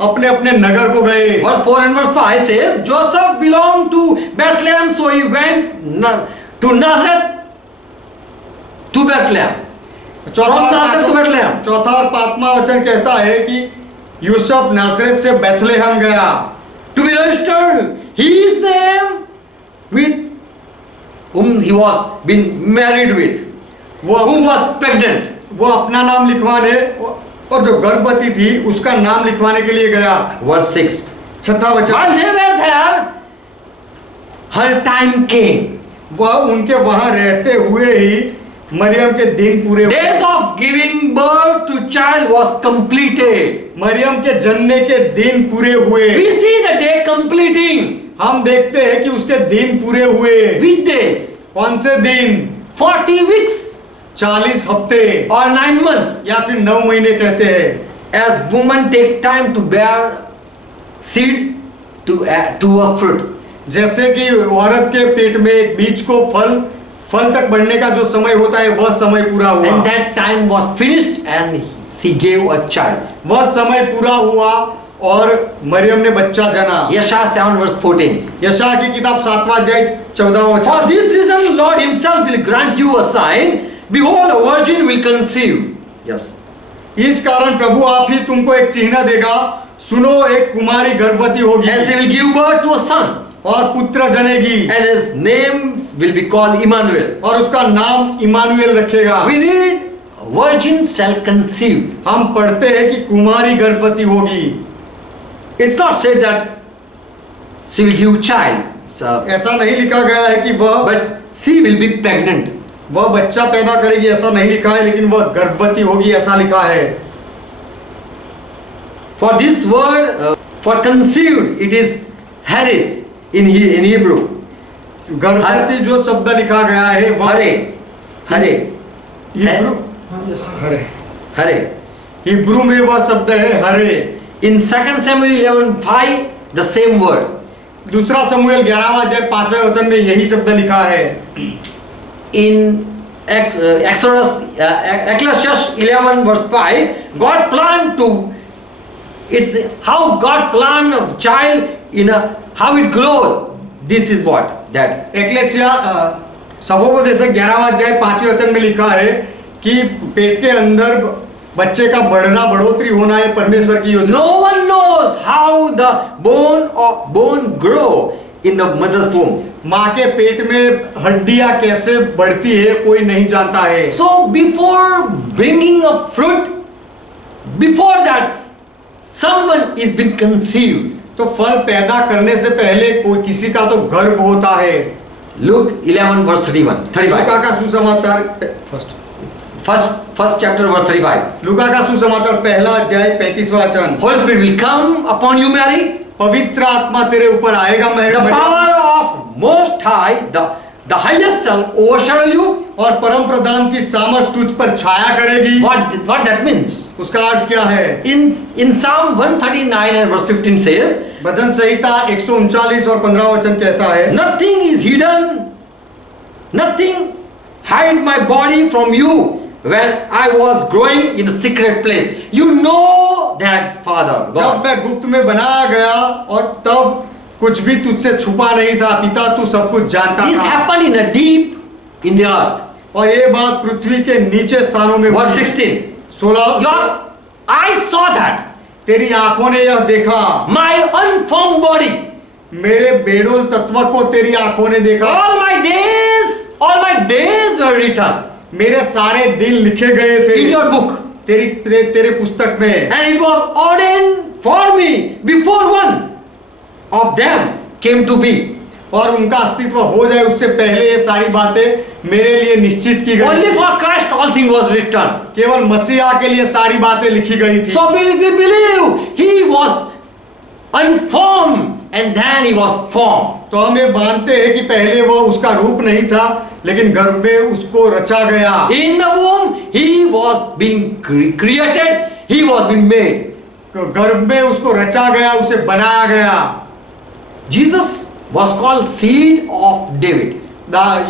अपने अपने नगर को गए। Verse 4 and verse 5 says, Joseph belonged to Bethlehem, so he went to Nazareth to Bethlehem. From Nazareth to Bethlehem. चौथा और पांचवा वचन कहता है कि यूसुफ नासरत से बेथलेहम गया To be registered his name with whom he was been married with, who was pregnant. वो अपना नाम लिखवाने और जो गर्भवती थी उसका नाम लिखवाने के लिए गया। Verse 6. छठा वचन। While they were there, her time came. वह उनके वहां रहते हुए ही मरियम के दिन पूरे हुए। Days of giving birth to child was completed. Maryam के जन्मे के दिन पूरे हुए। We see the day completing. हम देखते हैं कि उसके दिन पूरे हुए। Which days? कौन से दिन? 40 weeks 40 हफ्ते or 9 months. या फिर 9 महीने कहते हैं। As women take time to bear seed to a fruit. जैसे कि औरत के पेट में एक बीज को फल तक बढ़ने का जो समय होता है वह समय पूरा हुआ। And that time was finished and she gave a child. वह समय पूरा हुआ और मरियम ने बच्चा जना। Yeshaya 7 verse 14. यशायाह की किताब 7वां अध्याय 14वां For वचन। this reason Lord himself will grant you a sign. Behold, a virgin will conceive. Yes. इस कारण प्रभु आप ही तुमको एक चिन्ह देगा, सुनो एक कुमारी गर्भवती होगी And she will give birth to a son. और पुत्र जनेगी And his name will be called Emmanuel. और उसका नाम इमानुएल रखेगा। We read, virgin shall conceive. हम पढ़ते हैं कि कुमारी गर्भवती होगी। It's not said that she will give child. So, ऐसा नहीं लिखा गया है कि वह but she will be pregnant. वह बच्चा पैदा करेगी ऐसा नहीं लिखा है, लेकिन वह गर्भवती होगी ऐसा लिखा है। For this word, for conceived, it is haris in Hebrew. गर्भवती जो शब्द लिखा गया है वह हरे हिब्रू हरे हरे हिब्रू में वह शब्द है हरे। In 2 Samuel 11:5, the same word. दूसरा शमूएल 11वां अध्याय 5वें वचन में यही शब्द लिखा है। In Exodus, Ecclesiastes 11 verse 5, God planned to. It's how God planned a child how it grows. This is what that. एक्लेसिया सबोपदेशक 11वां अध्याय 5वें वचन में लिखा है कि पेट के अंदर बच्चे का बढ़ना बढ़ोतरी होना है परमेश्वर की योजना। No one knows how the bone grow in the mother's womb. माँ के पेट में हड्डियां कैसे बढ़ती है कोई नहीं जानता है। So before bringing a fruit, before that, someone is been conceived. तो फल पैदा करने से पहले कोई किसी का तो गर्भ होता है। Luke 11 verse 31, 35. लूका का सुसमाचार First chapter verse 35. लूका का सुसमाचार पहला अध्याय 35वां वचन। Holy Spirit will come upon you, Mary. पवित्र आत्मा तेरे ऊपर आएगा The Maryam, power of Most High, the highest shall overshadow you. और परम प्रधान की सामर्थ तुझ पर छाया करेगी। What that means? उसका अर्थ क्या है? In Psalm 139 and verse 15 says, वचन संहिता 139 और 15 वचन कहता है, nothing is hidden, nothing hide my body from you when I was growing in a secret place. You know that, Father जब God. मैं गुप्त में बनाया गया और तब कुछ भी तुझसे छुपा नहीं था, पिता तू सब कुछ जानता This था। happened in a deep in the earth. और ये बात पृथ्वी के नीचे स्थानों में Verse हुई। 16. 16 Your eyes saw that. तेरी आंखों ने यह देखा, My unformed body. मेरे बेडोल तत्व को तेरी आंखों ने देखा। All my days were written मेरे सारे दिन लिखे गए थे in your book. तेरे पुस्तक में। And it was ordained for me before one of them came to be. और उनका अस्तित्व हो जाए उससे पहले ये सारी बातें मेरे लिए निश्चित की गई। Only for Christ all things was written. केवल मसीहा के लिए सारी बातें लिखी गई थी। So we believe he was unformed and then he was formed. तो हम ये मानते हैं कि पहले वो उसका रूप नहीं था, लेकिन गर्भ में उसको रचा गया। In the womb he was being created, he was being made. गर्भ में उसको रचा गया, उसे बनाया गया। Jesus was called seed of David.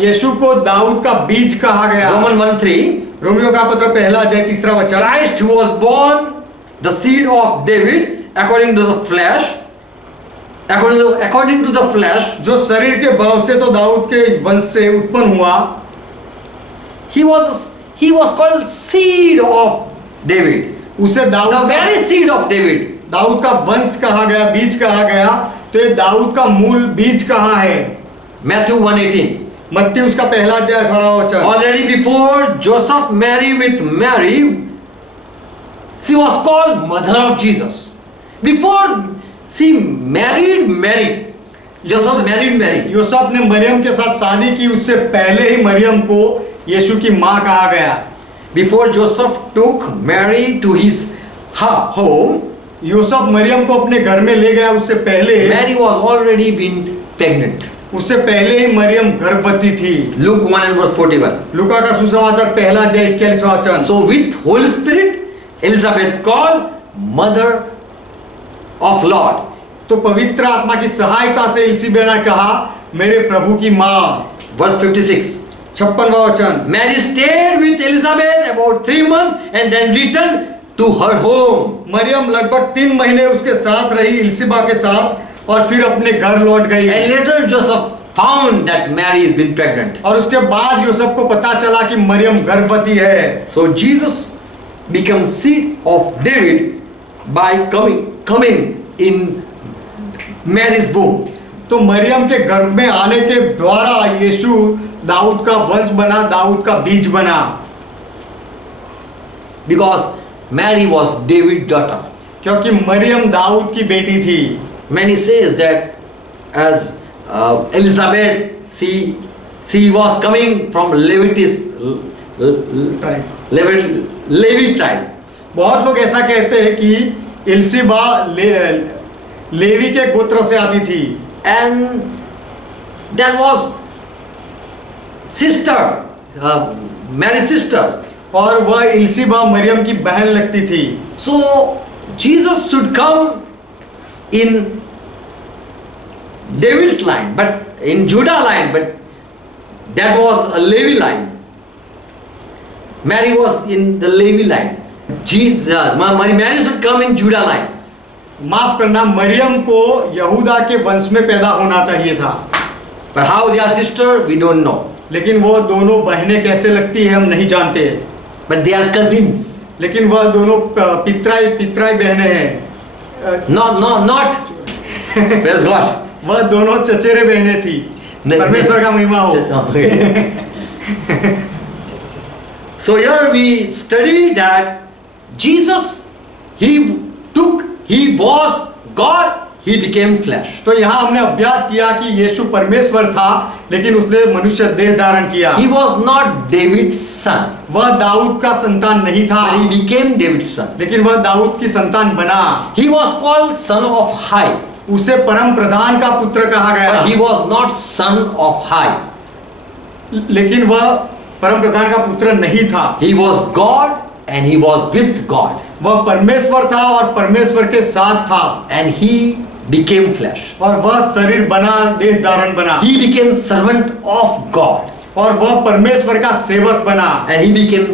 यीशु को दाऊद का बीज कहा गया। Romans 1:3. रोमियो का पत्र पहला अध्याय 3 वचन। Christ who was born the seed of David according to the flesh. According to the flesh, जो शरीर के भाव से तो दाऊद के वंश से उत्पन्न हुआ, he was called seed of David. उसे The Dawood very seed of David. Dawood का वंश कहा गया, बीज कहा गया। तो ये दाऊद का मूल बीज कहाँ है? Matthew 1:18. मत्ती उसका पहला अध्याय 18 वचन। Already before Joseph married with Mary, she was called mother of Jesus. Before she married Mary, Joseph married Mary. Yusuf ने मरियम के साथ शादी की, उससे पहले ही मरियम को यीशु की माँ कहा गया। Before Joseph took Mary to his home, Yusuf Maryam को अपने घर में ले गया, उससे पहले Mary was already been pregnant. उससे पहले ही मरियम गर्भवती थी। Luke 1 and verse 41. लूका का सुसमाचार पहला अध्याय 41वां वचन। So with Holy Spirit, Elizabeth called mother of Lord. तो पवित्र आत्मा की सहायता से इलिसाबेथ ने कहा, मेरे प्रभु की माँ। Verse 56. 56वां वचन। Mary stayed with Elizabeth about 3 months and then returned to her home. Maryam लगभग 3 महीने उसके साथ रही, इलिसाबेथ के साथ, और फिर अपने घर लौट गई। And later Joseph found that Mary has been pregnant. और उसके बाद यूसुफ को पता चला कि मरियम गर्भवती है। So Jesus becomes seed of David by coming in Mary's womb. तो मरियम के गर्भ में आने के द्वारा यीशु दाऊद का वंश बना, दाऊद का बीज बना। Because Mary was David's daughter. क्योंकि मरियम दाऊद की बेटी थी। Many says that as Elizabeth, she was coming from Levi tribe. बहुत लोग ऐसा कहते हैं कि इलिसाबेथ लेवी के गोत्र से आती थी। And that was sister, Mary's sister. और वह इलिसाबेथ मरियम की बहन लगती थी। So Jesus should come in David's line, but in Judah line, but that was a Levi line. Mary was in the Levi line. Mary should come in Judah line. माफ करना, मरियम को यहूदा के वंश में पैदा होना चाहिए था। But how they are sister, we don't know. लेकिन वह दोनों बहनें कैसे लगती है हम नहीं जानते। But they are cousins. लेकिन वह दोनों पितराई बहनें हैं। Not. Praise God. वह दोनों चचेरे बहनें थी। परमेश्वर का महिमा हो। So here we study that Jesus he was God, he became flesh. तो यहाँ हमने अभ्यास किया कि यीशु परमेश्वर था, लेकिन उसने मनुष्य देह धारण किया। He was not David's son, वह दाऊद का संतान नहीं था, but he became David's son. लेकिन वह दाऊद की संतान बना। He was called son of high, उसे परम प्रधान का पुत्र कहा गया, but he was not son of high. लेकिन वह परम प्रधान का पुत्र नहीं था। He was God and he was with God, वह परमेश्वर था और परमेश्वर के साथ था, and he became flesh. और वह शरीर बना, देह धारण बना, He became servant of God, और वह परमेश्वर का सेवक बना, and he became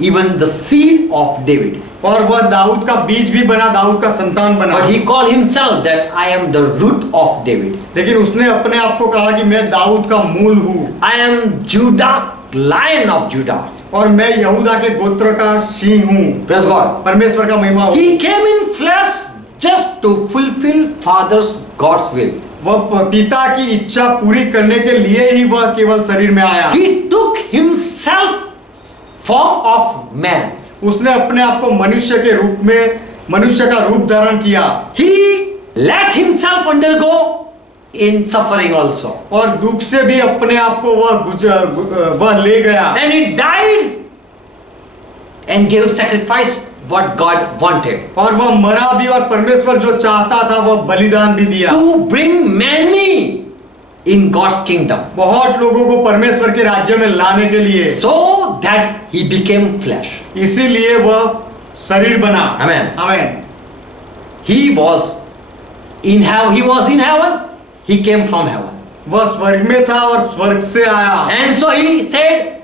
even the seed of David. और वह दाऊद का बीज भी बना, दाऊद का संतान बना। But he called himself that I am the root of David. लेकिन उसने अपने आप को कहा कि मैं दाऊद का मूल हूँ, I am Judah, lion of Judah. और मैं यहूदा के गोत्र का सिंह हूँ। Praise God. परमेश्वर का महिमा हो। He came in flesh just to fulfill Father's God's will. वह पिता की इच्छा पूरी करने के लिए ही वह केवल शरीर में आया। He took himself form of man. उसने अपने आप को मनुष्य के रूप में, मनुष्य का रूप धारण किया, He let himself undergo in suffering also. और दुख से भी अपने आप को वह ले गया, And he died and gave sacrifice what God wanted और वह मरा भी और परमेश्वर जो चाहता था वह बलिदान भी दिया, to bring many in God's kingdom, बहुत लोगों को परमेश्वर के राज्य में लाने के लिए। so that he became flesh. इसीलिए वह शरीर बना। Amen. आमीन। He was in heaven. He came from heaven. वह स्वर्ग में था और स्वर्ग से आया, And so he said,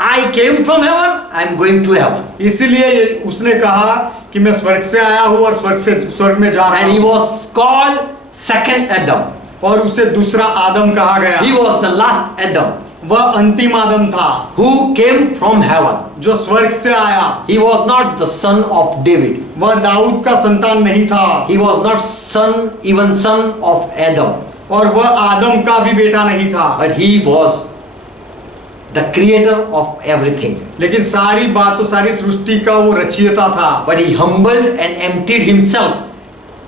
I came from heaven, I am going to heaven. इसीलिए उसने कहा कि मैं स्वर्ग से आया हूँ और स्वर्ग में जा रहा And he हूँ। was called second Adam. और उसे दूसरा आदम कहा गया। He was the last Adam वह अंतिम आदम था who came from heaven. जो स्वर्ग से आया। He was not the son of David. वह दाऊद का संतान नहीं था, He was not son of Adam. और वह आदम का भी बेटा नहीं था, But he was the creator of everything. लेकिन सारी बातों, सारी सृष्टि का वो रचयिता था। But he humbled and emptied himself.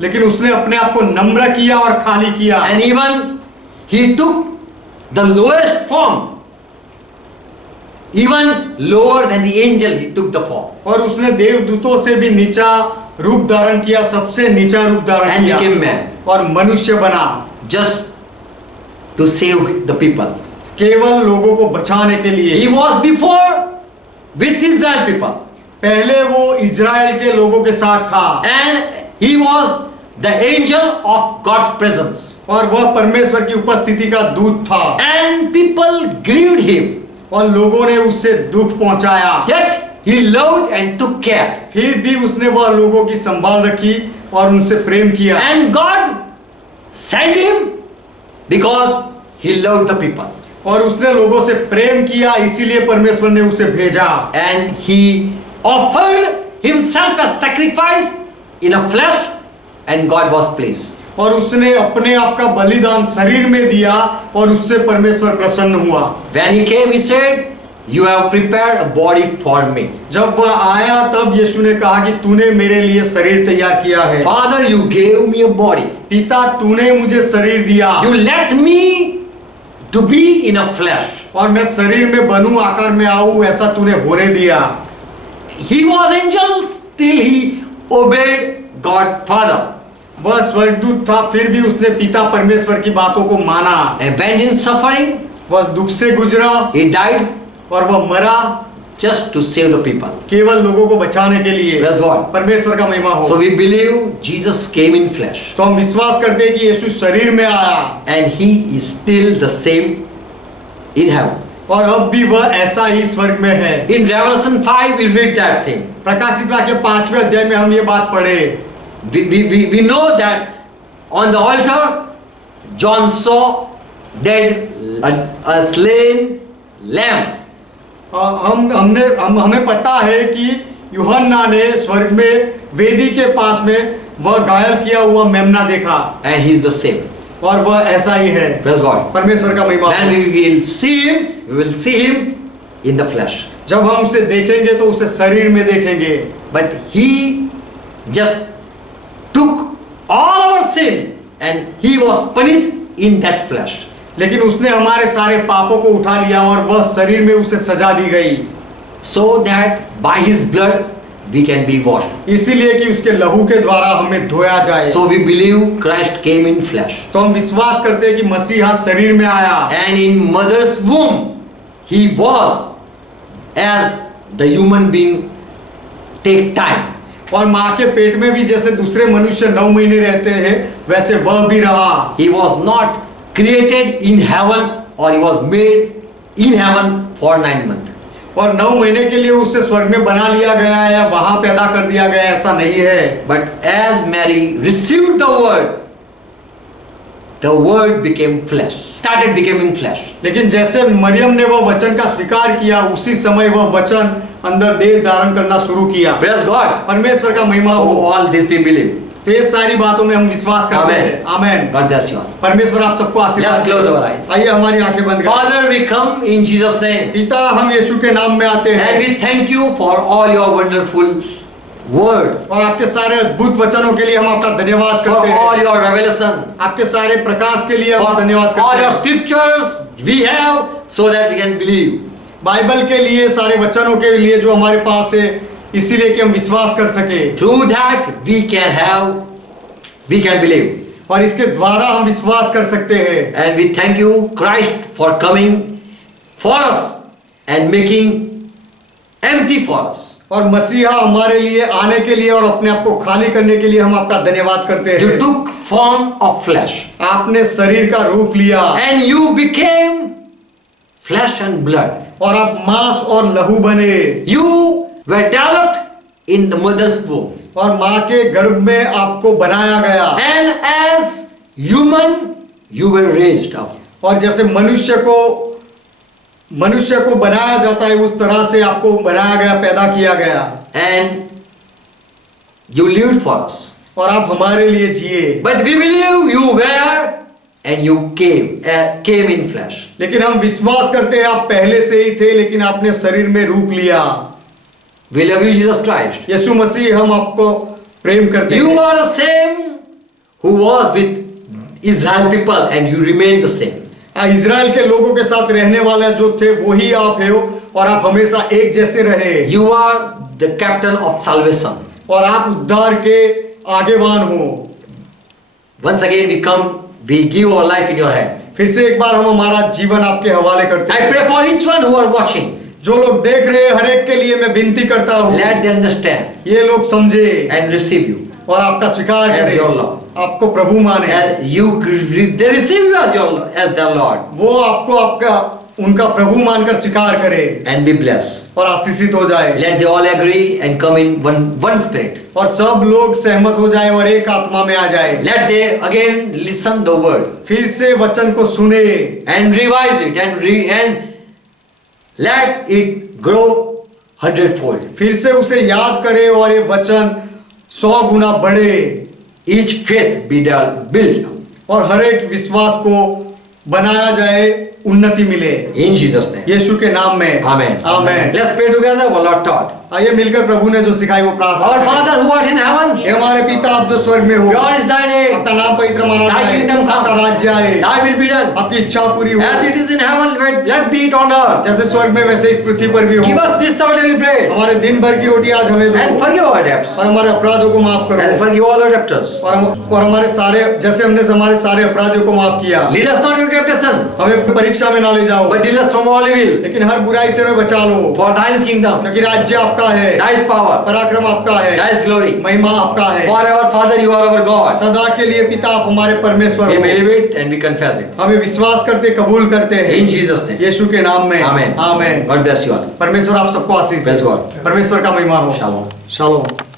लेकिन उसने अपने आप को नम्र किया और खाली किया, And even he took the lowest form. Even lower than the angel, he took the form. और उसने देवदूतों से भी नीचा रूप धारण किया, सबसे नीचा रूप धारण And किया, became man. और मनुष्य बना, Just to save the people. केवल लोगों को बचाने के लिए। He was before with Israel people. पहले वो इजराइल के लोगों के साथ था, And he was the angel of God's presence. और वह परमेश्वर की उपस्थिति का दूत था, And people grieved him. और लोगों ने उससे दुख पहुंचाया। Yet he loved and took care. फिर भी उसने वह लोगों की संभाल रखी और उनसे प्रेम किया, And God sent him because he loved the people. और उसने लोगों से प्रेम किया, इसीलिए परमेश्वर ने उसे भेजा। And he offered himself as sacrifice in a flesh, and God was pleased. और उसने अपने आप का बलिदान शरीर में दिया और उससे परमेश्वर प्रसन्न हुआ। When he came, he said, "You have prepared a body for me. जब वह आया तब यीशु ने कहा कि तूने मेरे लिए शरीर तैयार किया है। Father, you gave me a body. पिता, तूने मुझे शरीर दिया, You let me to be in a flesh." और मैं शरीर में बनूं, आकार में आऊं, ऐसा तूने होने दिया। He was angel, still he obeyed God Father. वह स्वर्गदूत था, फिर भी उसने पिता परमेश्वर की बातों को माना। And went in suffering. वह दुख से गुजरा He died और वह मरा just to save the people. केवल लोगों को बचाने के लिए। Praise God. परमेश्वर का महिमा हो। So we believe Jesus came in flesh, तो हम विश्वास करते हैं कि यीशु शरीर में आया, and he is still the same in heaven. और अब भी वह ऐसा ही स्वर्ग में है। In Revelation 5 we read that thing. प्रकाशित वाक्य 5वें अध्याय में हम ये बात पढ़े। We know that on the altar John saw dead a slain lamb. हमें पता है कि यूहन्ना ने स्वर्ग में वेदी के पास में वह घायल किया हुआ मेमना देखा, And he is the same. और वह ऐसा ही है। Praise God. परमेश्वर का महिमा When हो। we will see him, we will see him in the flesh. जब हम उसे देखेंगे तो उसे शरीर में देखेंगे, But he just took all our sin and he was punished in that flesh. लेकिन उसने हमारे सारे पापों को उठा लिया और वह शरीर में उसे सजा दी गई, So that by his blood we can be washed. इसीलिए कि उसके लहू के द्वारा हमें धोया जाए। So we believe Christ came in flesh. तो हम विश्वास करते हैं कि मसीहा शरीर में आया And in mother's womb he was as the human being take time. और माँ के पेट में भी जैसे दूसरे मनुष्य 9 महीने रहते हैं वैसे वह भी रहा। He was not created in heaven or he was made in heaven for 9 months. और 9 महीने के लिए उसे स्वर्ग में बना लिया गया है या वहां पैदा कर दिया गया, ऐसा नहीं है। But as Mary received the word became flesh, started becoming flesh. लेकिन जैसे मरियम ने वह वचन का स्वीकार किया उसी समय वह वचन अंदर देह धारण करना शुरू किया। Praise God. परमेश्वर का महिमा So हो। all this we believe. तो ये सारी बातों में हम विश्वास करते हैं। आमेन। God bless you all. परमेश्वर आप सबको Let's आशीर्वाद close दे। our eyes. आइए हमारी आंखें बंद करें। Father, we come in Jesus' name. पिता, हम यीशु के नाम में आते And हैं we thank you for all your wonderful word, और आपके सारे अद्भुत वचनों के लिए हम आपका धन्यवाद for करते all हैं। your revelation, आपके सारे प्रकाश के लिए for हम धन्यवाद all करते your हैं। scriptures we have so that we can believe. Bible के लिए, सारे वचनों के लिए जो हमारे पास है, इसीलिए कि हम विश्वास कर सके Through that we can believe. और इसके द्वारा हम विश्वास कर सकते हैं। And we thank you, Christ, for coming for us and making empty for us. और मसीहा हमारे लिए आने के लिए और अपने आप को खाली करने के लिए हम आपका धन्यवाद करते You हैं। took form of flesh आपने शरीर का रूप लिया and you became flesh and blood. और आप मांस और लहू बने You were developed in the mother's womb. और माँ के गर्भ में आपको बनाया गया And as human, you were raised up. और जैसे मनुष्य को बनाया जाता है उस तरह से आपको बनाया गया, पैदा किया गया And you lived for us. और आप हमारे लिए जिए। But we believe you were and you came in flesh. लेकिन हम विश्वास करते हैं आप पहले से ही थे लेकिन आपने शरीर में रूप लिया। We love you, Jesus Christ. यीशु मसीह, हम आपको प्रेम करते You हैं। are the same who was with Israel people and you remain the same. Israel के लोगों के साथ रहने वाले जो थे वही आप हो और आप हमेशा एक जैसे रहे You are the captain of salvation. और आप उद्धार के आगेवान हो। Once again we come, we give our life in your hand. फिर से एक बार हम हमारा जीवन आपके हवाले करते I हैं। pray for each one who are watching. जो लोग देख रहे हैं हर एक के लिए मैं विनती करता हूँ Let them understand ये लोग समझे and receive you. और आपका स्वीकार As करें, your Lord. आपको प्रभु माने। They receive you as their Lord वो आपको आपका उनका प्रभु मानकर स्वीकार करे and be blessed. और आशीषित हो जाए। Let they all agree and come in one spirit. और सब लोग सहमत हो जाए और एक आत्मा में आ जाए। Let they again listen the word फिर से वचन को सुने and revise it and let it grow 100-fold. फिर से उसे याद करे और ये वचन 100 गुना बढ़े Each faith be built और हर एक विश्वास को बनाया जाए, उन्नति मिले in Jesus' name. यीशु के नाम में। Amen. Amen. Let's pray together. Our Lord taught. आइए मिलकर प्रभु ने जो सिखाई वो प्रार्थना Our करें। Father who art in heaven, हे हमारे पिता आप जो स्वर्ग में हो, God is thy name. आपका नाम पवित्र माना Thy जाए, kingdom come. आपका राज्य आए, Thy will be done. आपकी इच्छा पूरी हो As it is in heaven, let be it on earth. जैसे स्वर्ग में वैसे इस पृथ्वी पर भी Give हो। us this our daily bread. हमारे दिन भर की रोटी आज हमें दो And forgive our debts. और हमारे अपराधों को माफ करो And forgive all our debtors. और हमारे सारे जैसे हमने हमारे सारे अपराधियों को माफ किया। Lead us not into temptation, हमें परीक्षा में ना ले जाओ but deliver us from all evil. लेकिन हर बुराई से हमें बचा लो For thine is kingdom, क्योंकि राज्य आपका है, thy is power, पराक्रम आपका है, thy is glory. महिमा आपका है। Forever, Father, you are our God. सदा के लिए पिता आप हमारे परमेश्वर We हो। believe it and we confess it. हमें विश्वास करते कबूल करते हैं In Jesus' name. यीशु के नाम में। Amen. Amen. God bless you all. परमेश्वर आप सबको आशीष दे। Praise God. परमेश्वर का महिमा हो। Shalom. शालोम।